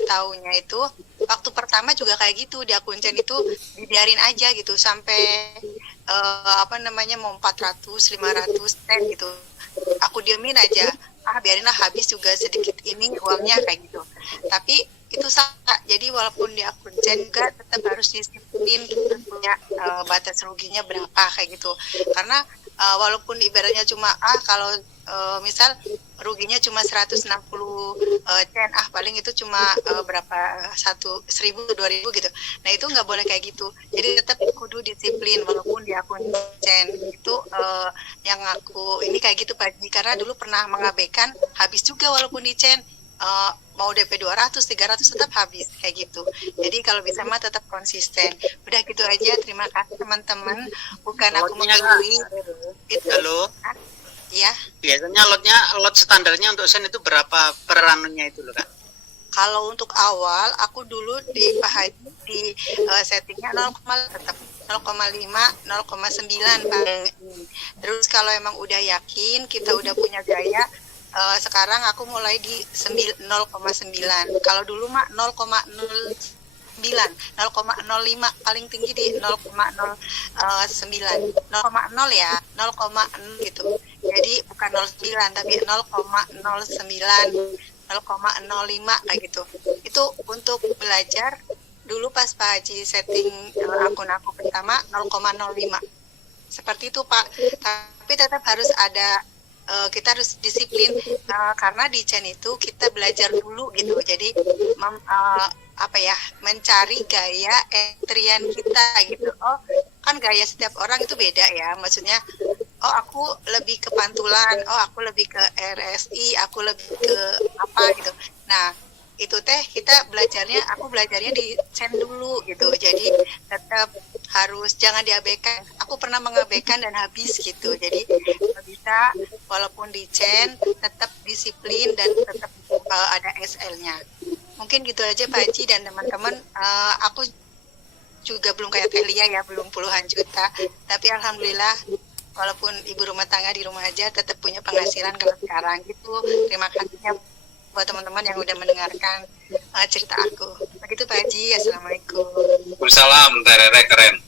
tahunya itu waktu pertama juga kayak gitu, di akun Chen itu dibiarin aja gitu sampai mau 400 500 Chen gitu, aku diemin aja, biarinlah habis juga sedikit ini uangnya kayak gitu. Tapi itu salah, jadi walaupun di akun Chen juga tetap harus disiplin, kita punya batas ruginya berapa kayak gitu, karena walaupun ibaratnya cuma kalau misal ruginya cuma 160 Chen, paling itu cuma berapa 1.000 2.000 gitu. Nah itu nggak boleh kayak gitu, jadi tetap kudu disiplin walaupun di akun Chen itu yang aku ini kayak gitu Pak, karena dulu pernah mengabaikan habis juga walaupun di Chen mau DP 200 300 tetap habis kayak gitu. Jadi kalau bisa mah tetap konsisten. Udah gitu aja, terima kasih teman-teman, bukan aku menggurui itu. Halo. Ya, Biasanya lot standarnya untuk sen itu berapa per anunya itu loh Kak? kalau untuk awal aku dulu di Pak Haji di settingnya 0, tetap 0,5 0,9 Pak. Terus kalau emang udah yakin kita udah punya gaya, sekarang aku mulai di 0,9. Kalau dulu mah 0,09 0,05 paling tinggi di 0,09 0,0 ya 0,0 gitu, jadi bukan 09 tapi 0,09 0,05 kayak gitu. Itu untuk belajar dulu pas Pak Haji setting akun aku pertama 0,05 seperti itu Pak. Tapi tetap harus ada kita harus disiplin karena di Chen itu kita belajar dulu gitu, jadi mencari gaya entrian kita gitu. Kan gaya setiap orang itu beda ya, maksudnya aku lebih ke pantulan, aku lebih ke RSI, aku lebih ke apa gitu. Nah itu aku belajarnya di Chen dulu gitu, jadi tetap harus jangan diabaikan. Aku pernah mengabaikan dan habis gitu, jadi bisa walaupun di Chen tetap disiplin dan tetap ada SL-nya. Mungkin gitu aja Pak Haji dan teman-teman. Aku juga belum kayak Teh Lia ya, belum puluhan juta, tapi alhamdulillah walaupun ibu rumah tangga di rumah aja tetap punya penghasilan kalau sekarang gitu. Terima kasihnya buat teman-teman yang udah mendengarkan cerita aku. Begitu Pak Haji, assalamualaikum. Waalaikumsalam, Teh Rere, keren.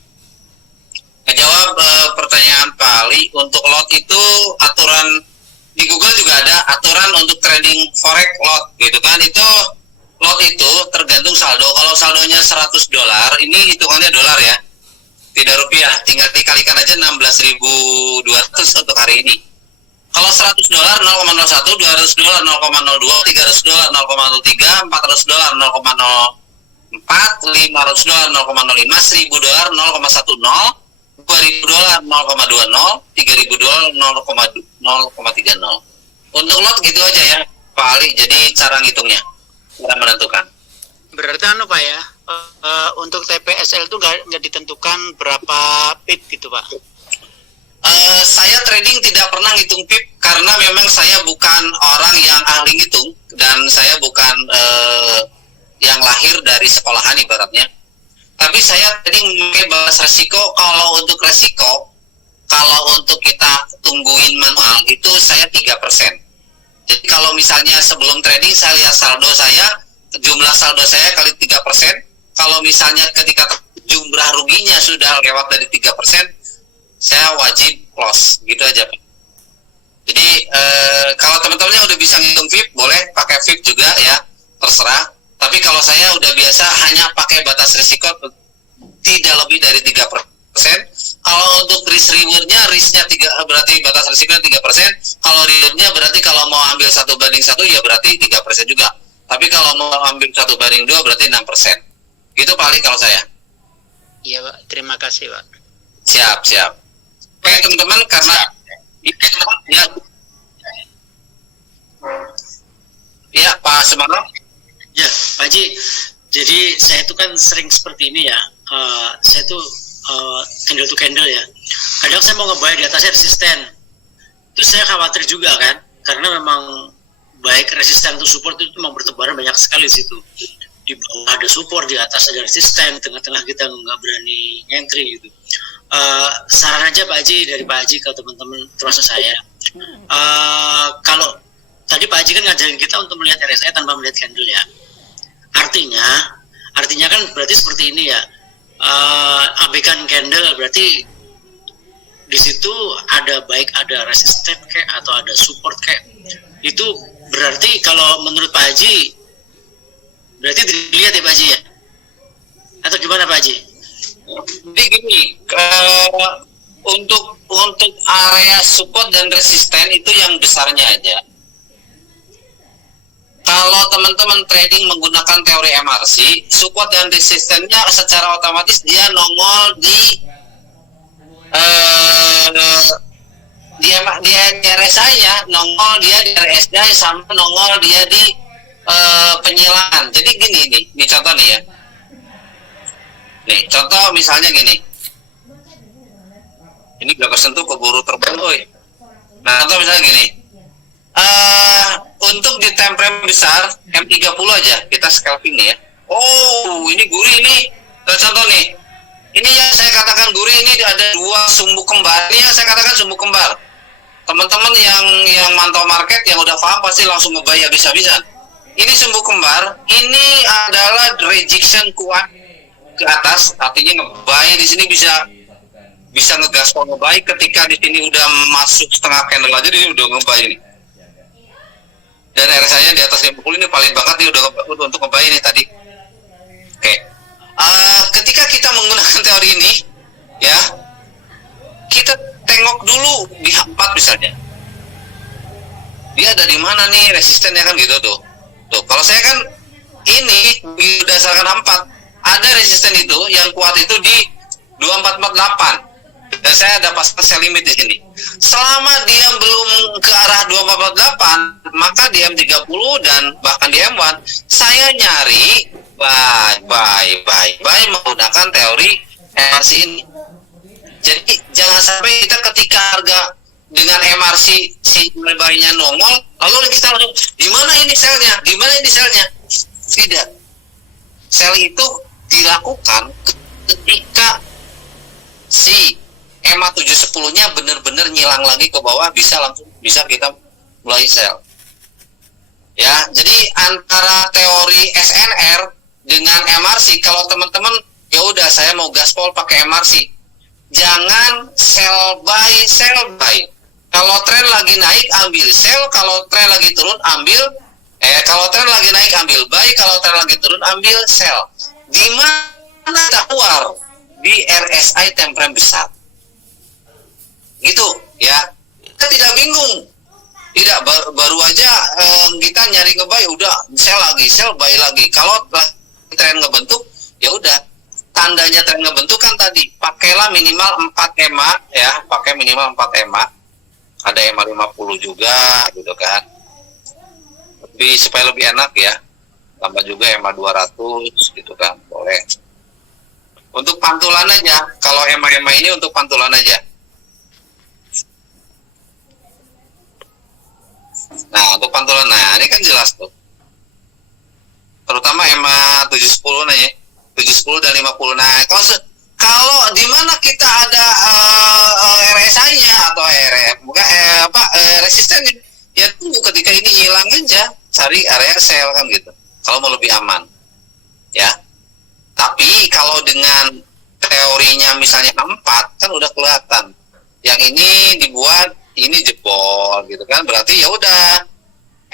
Ngejawab pertanyaan Pak Ali, untuk lot itu aturan di Google juga ada aturan untuk trading forex lot gitu kan. Itu lot itu tergantung saldo. Kalau saldonya $100, ini hitungannya dolar ya, tidak rupiah, tinggal dikalikan aja 16.200 untuk hari ini. Kalau $100 0,01, $200 0,02, $300 0,03, $400 0,04, $500 0,05, $1.000 0,10, $2.000 0,20, $3.000 0,30. Untuk lot gitu aja ya Pak Ali. Jadi cara ngitungnya, cara menentukan. Berarti Pak ya, untuk TPSL itu nggak ditentukan berapa pip gitu Pak? Saya trading tidak pernah ngitung pip karena memang saya bukan orang yang ahli ngitung dan saya bukan yang lahir dari sekolahan ibaratnya. Tapi saya trading memakai bahasa resiko. Kalau untuk resiko, kalau untuk kita tungguin manual itu saya 3%. Jadi kalau misalnya sebelum trading saya lihat saldo saya, jumlah saldo saya kali 3%. kalau misalnya ketika jumlah ruginya sudah lewat dari 3%, saya wajib close, gitu aja Pak. Jadi kalau teman-temannya udah bisa ngitung VIP, boleh pakai VIP juga ya, terserah. Tapi kalau saya udah biasa hanya pakai batas risiko tidak lebih dari 3%. Kalau untuk risk rewardnya, risknya berarti batas risikonya 3%. Kalau rewardnya berarti kalau mau ambil 1:1 ya berarti 3% juga. Tapi kalau mau ambil 1:2 berarti 6%. Gitu paling kalau saya. Iya Pak, terima kasih Pak. Siap. Oke teman-teman, karena ya Pak Semarno. Ya, Pak Haji. Jadi saya itu kan sering seperti ini ya. Saya tuh candle to candle ya. Kadang saya mau ngebuy di atasnya resisten. Itu saya khawatir juga kan, karena memang baik resisten atau support itu memang bertebaran banyak sekali di situ. Di bawah ada support, di atas ada resisten, tengah-tengah kita nggak berani entry gitu. Saran aja Pak Haji, dari Pak Haji ke teman-teman termasuk saya. Kalau tadi Pak Haji kan ngajarin kita untuk melihat RSI tanpa melihat candle ya. Artinya kan berarti seperti ini ya. Abaikan candle berarti di situ ada baik ada resisten kayak atau ada support kayak. Itu berarti kalau menurut Pak Haji berarti dilihat ya Pak Haji ya? Atau gimana Pak Haji? Jadi gini, untuk area support dan resisten itu yang besarnya aja. Kalau teman-teman trading menggunakan teori MRC, support dan resistennya secara otomatis dia nongol di RSI-nya, nongol dia di RSI sama nongol dia di penyilangan. Jadi gini nih contoh nih ya. Nih, contoh misalnya gini. Ini gak kesentuh keburu terbang, Nah, contoh misalnya gini. Untuk di time frame besar M30 aja kita scalping nih ya. Oh, ini gurih nih. Contoh nih. Ini yang saya katakan gurih ini ada 2 sumbu kembar. Ini yang saya katakan sumbu kembar. Teman-teman yang mantau market yang udah paham pasti langsung ngebuy habis-habisan. Ini sumbu kembar. Ini adalah rejection kuat ke atas, artinya ngebuy di sini bisa ngegaspol ngebuy. Ketika di sini udah masuk setengah candle aja dia udah ngebuy ini. Dan RSI-nya di atas 50 ini paling banget nih udah untuk ngebuy ini tadi. Oke. Ketika kita menggunakan teori ini ya, kita tengok dulu di H4 misalnya. Dia ada di mana nih resistennya kan gitu tuh. Tuh, kalau saya kan ini berdasarkan H4 ada resisten itu yang kuat itu di 2448 dan saya ada pasang sell limit di sini. Selama dia belum ke arah 2448 maka di M30 dan bahkan di M1 saya nyari buy menggunakan teori MRC ini. Jadi jangan sampai kita ketika harga dengan MRC si buy-nya nongol lalu kita langsung di mana ini sell-nya? Di mana ini sell-nya? Tidak. Sell itu dilakukan ketika si EMA 710-nya benar-benar nyilang lagi ke bawah, bisa kita mulai sell. Ya, jadi antara teori SNR dengan MRC, kalau teman-teman ya udah saya mau gaspol pakai MRC. Jangan sell buy. Kalau tren lagi naik ambil sell, kalau tren lagi turun ambil kalau tren lagi naik ambil buy, kalau tren lagi turun ambil sell. Di mana kita keluar? Di RSI time frame besar. Gitu ya. Kita tidak bingung. Tidak baru aja kita nyari ngebuy udah sell lagi, sell buy lagi. Kalau tren ngebentuk ya udah. Tandanya tren ngebentuk kan tadi pakailah minimal 4 EMA ya, pakai minimal 4 EMA. Ada EMA 50 juga gitu kan. Supaya lebih enak ya. Tambah juga EMA 200 gitu kan, boleh. Untuk pantulan aja, kalau EMA ini untuk pantulan aja. Nah, untuk pantulan, nah ini kan jelas tuh. Terutama EMA 710 nih, 710 dan 50. Nah, kalau di mana kita ada RSI-nya atau resistennya, ya tunggu ketika ini hilang aja, cari area sell kan gitu. Kalau mau lebih aman, ya. Tapi kalau dengan teorinya misalnya 4 kan udah kelihatan. Yang ini dibuat, ini jebol gitu kan. Berarti ya udah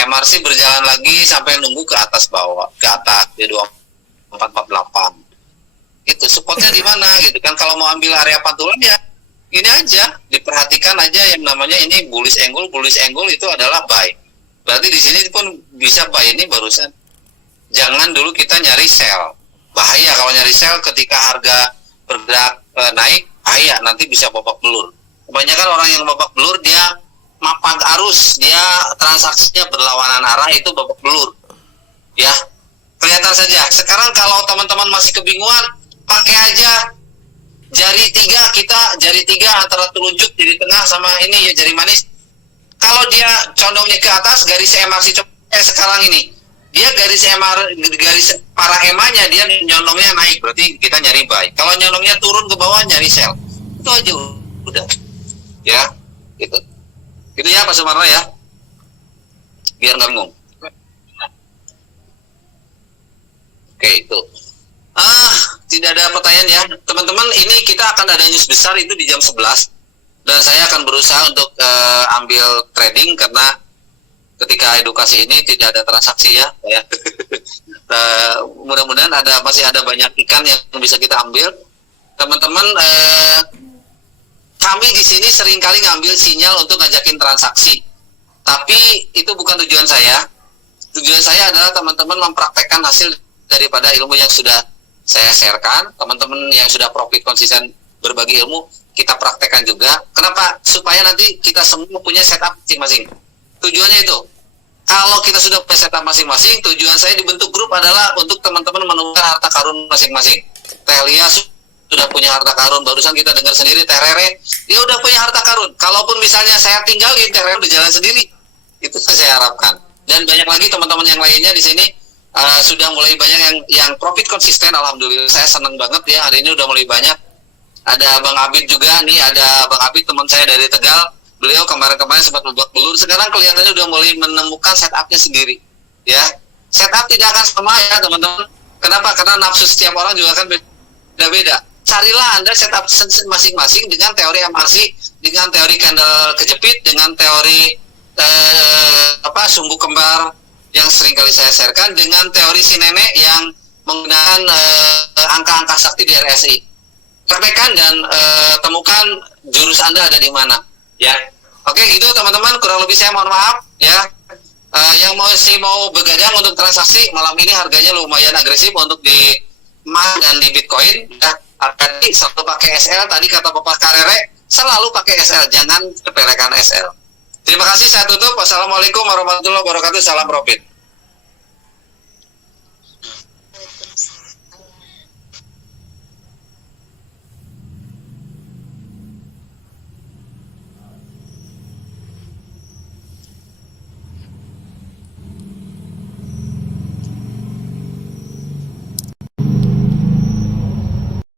MRC berjalan lagi sampai nunggu ke atas bawah, ke atas di 2448. Itu supportnya di mana gitu kan. Kalau mau ambil area pantulan ya ini aja, diperhatikan aja yang namanya ini bullish angle itu adalah buy. Berarti di sini pun bisa buy ini barusan. Jangan dulu kita nyari sell. Bahaya kalau nyari sell ketika harga bergerak naik, bahaya nanti bisa babak belur. Kebanyakan orang yang babak belur dia mapan arus, dia transaksinya berlawanan arah, itu babak belur. Ya, kelihatan saja. Sekarang kalau teman-teman masih kebingungan, pakai aja jari 3 antara telunjuk jari tengah sama ini ya jari manis. Kalau dia condongnya ke atas, garis MRC sekarang ini dia garis para EMA-nya dia nyondongnya naik, berarti kita nyari buy. Kalau nyondongnya turun ke bawah nyari sell. Itu aja udah. Ya, gitu. Itu ya Pak Sumarno ya. Biar nggak bingung. Oke, itu. Tidak ada pertanyaan ya. Teman-teman, ini kita akan ada news besar itu di jam 11. Dan saya akan berusaha untuk ambil trading karena ketika edukasi ini tidak ada transaksi ya. Mudah-mudahan masih ada banyak ikan yang bisa kita ambil. Teman-teman, kami di sini seringkali ngambil sinyal untuk ngajakin transaksi. Tapi itu bukan tujuan saya. Tujuan saya adalah teman-teman mempraktekkan hasil daripada ilmu yang sudah saya sharekan. Teman-teman yang sudah profit konsisten berbagi ilmu, kita praktekkan juga. Kenapa? Supaya nanti kita semua punya setup masing-masing. Tujuannya itu. Kalau kita sudah punya setup masing-masing, tujuan saya dibentuk grup adalah untuk teman-teman menemukan harta karun masing-masing. Teh Lia sudah punya harta karun, barusan kita dengar sendiri Teh Rere, dia udah punya harta karun. Kalaupun misalnya saya tinggalin, Teh Rere udah jalan sendiri. Itu saya harapkan. Dan banyak lagi teman-teman yang lainnya di sini sudah mulai banyak yang profit konsisten. Alhamdulillah, saya senang banget ya, hari ini udah mulai banyak. Ada Bang Abid juga nih, ada Bang Abid teman saya dari Tegal. Beliau kemarin-kemarin sempat membuat belur, sekarang kelihatannya udah mulai menemukan setupnya sendiri. Ya, setup tidak akan sama ya teman-teman. Kenapa? Karena nafsu setiap orang juga kan beda-beda. Carilah Anda setup masing-masing dengan teori MRC, dengan teori candle kejepit, dengan teori sumbu kembar yang sering kali saya sharekan, dengan teori si nenek yang menggunakan angka-angka sakti di RSI. Praktekkan dan temukan jurus Anda ada di mana. Ya, oke gitu teman-teman, kurang lebih saya mohon maaf ya. Yang mau begadang untuk transaksi malam ini harganya lumayan agresif untuk di emas dan di Bitcoin. Ya, tadi selalu pakai SL. Tadi kata Bapak Karere selalu pakai SL, jangan sepelekan SL. Terima kasih, saya tutup. Wassalamualaikum warahmatullahi wabarakatuh. Salam profit.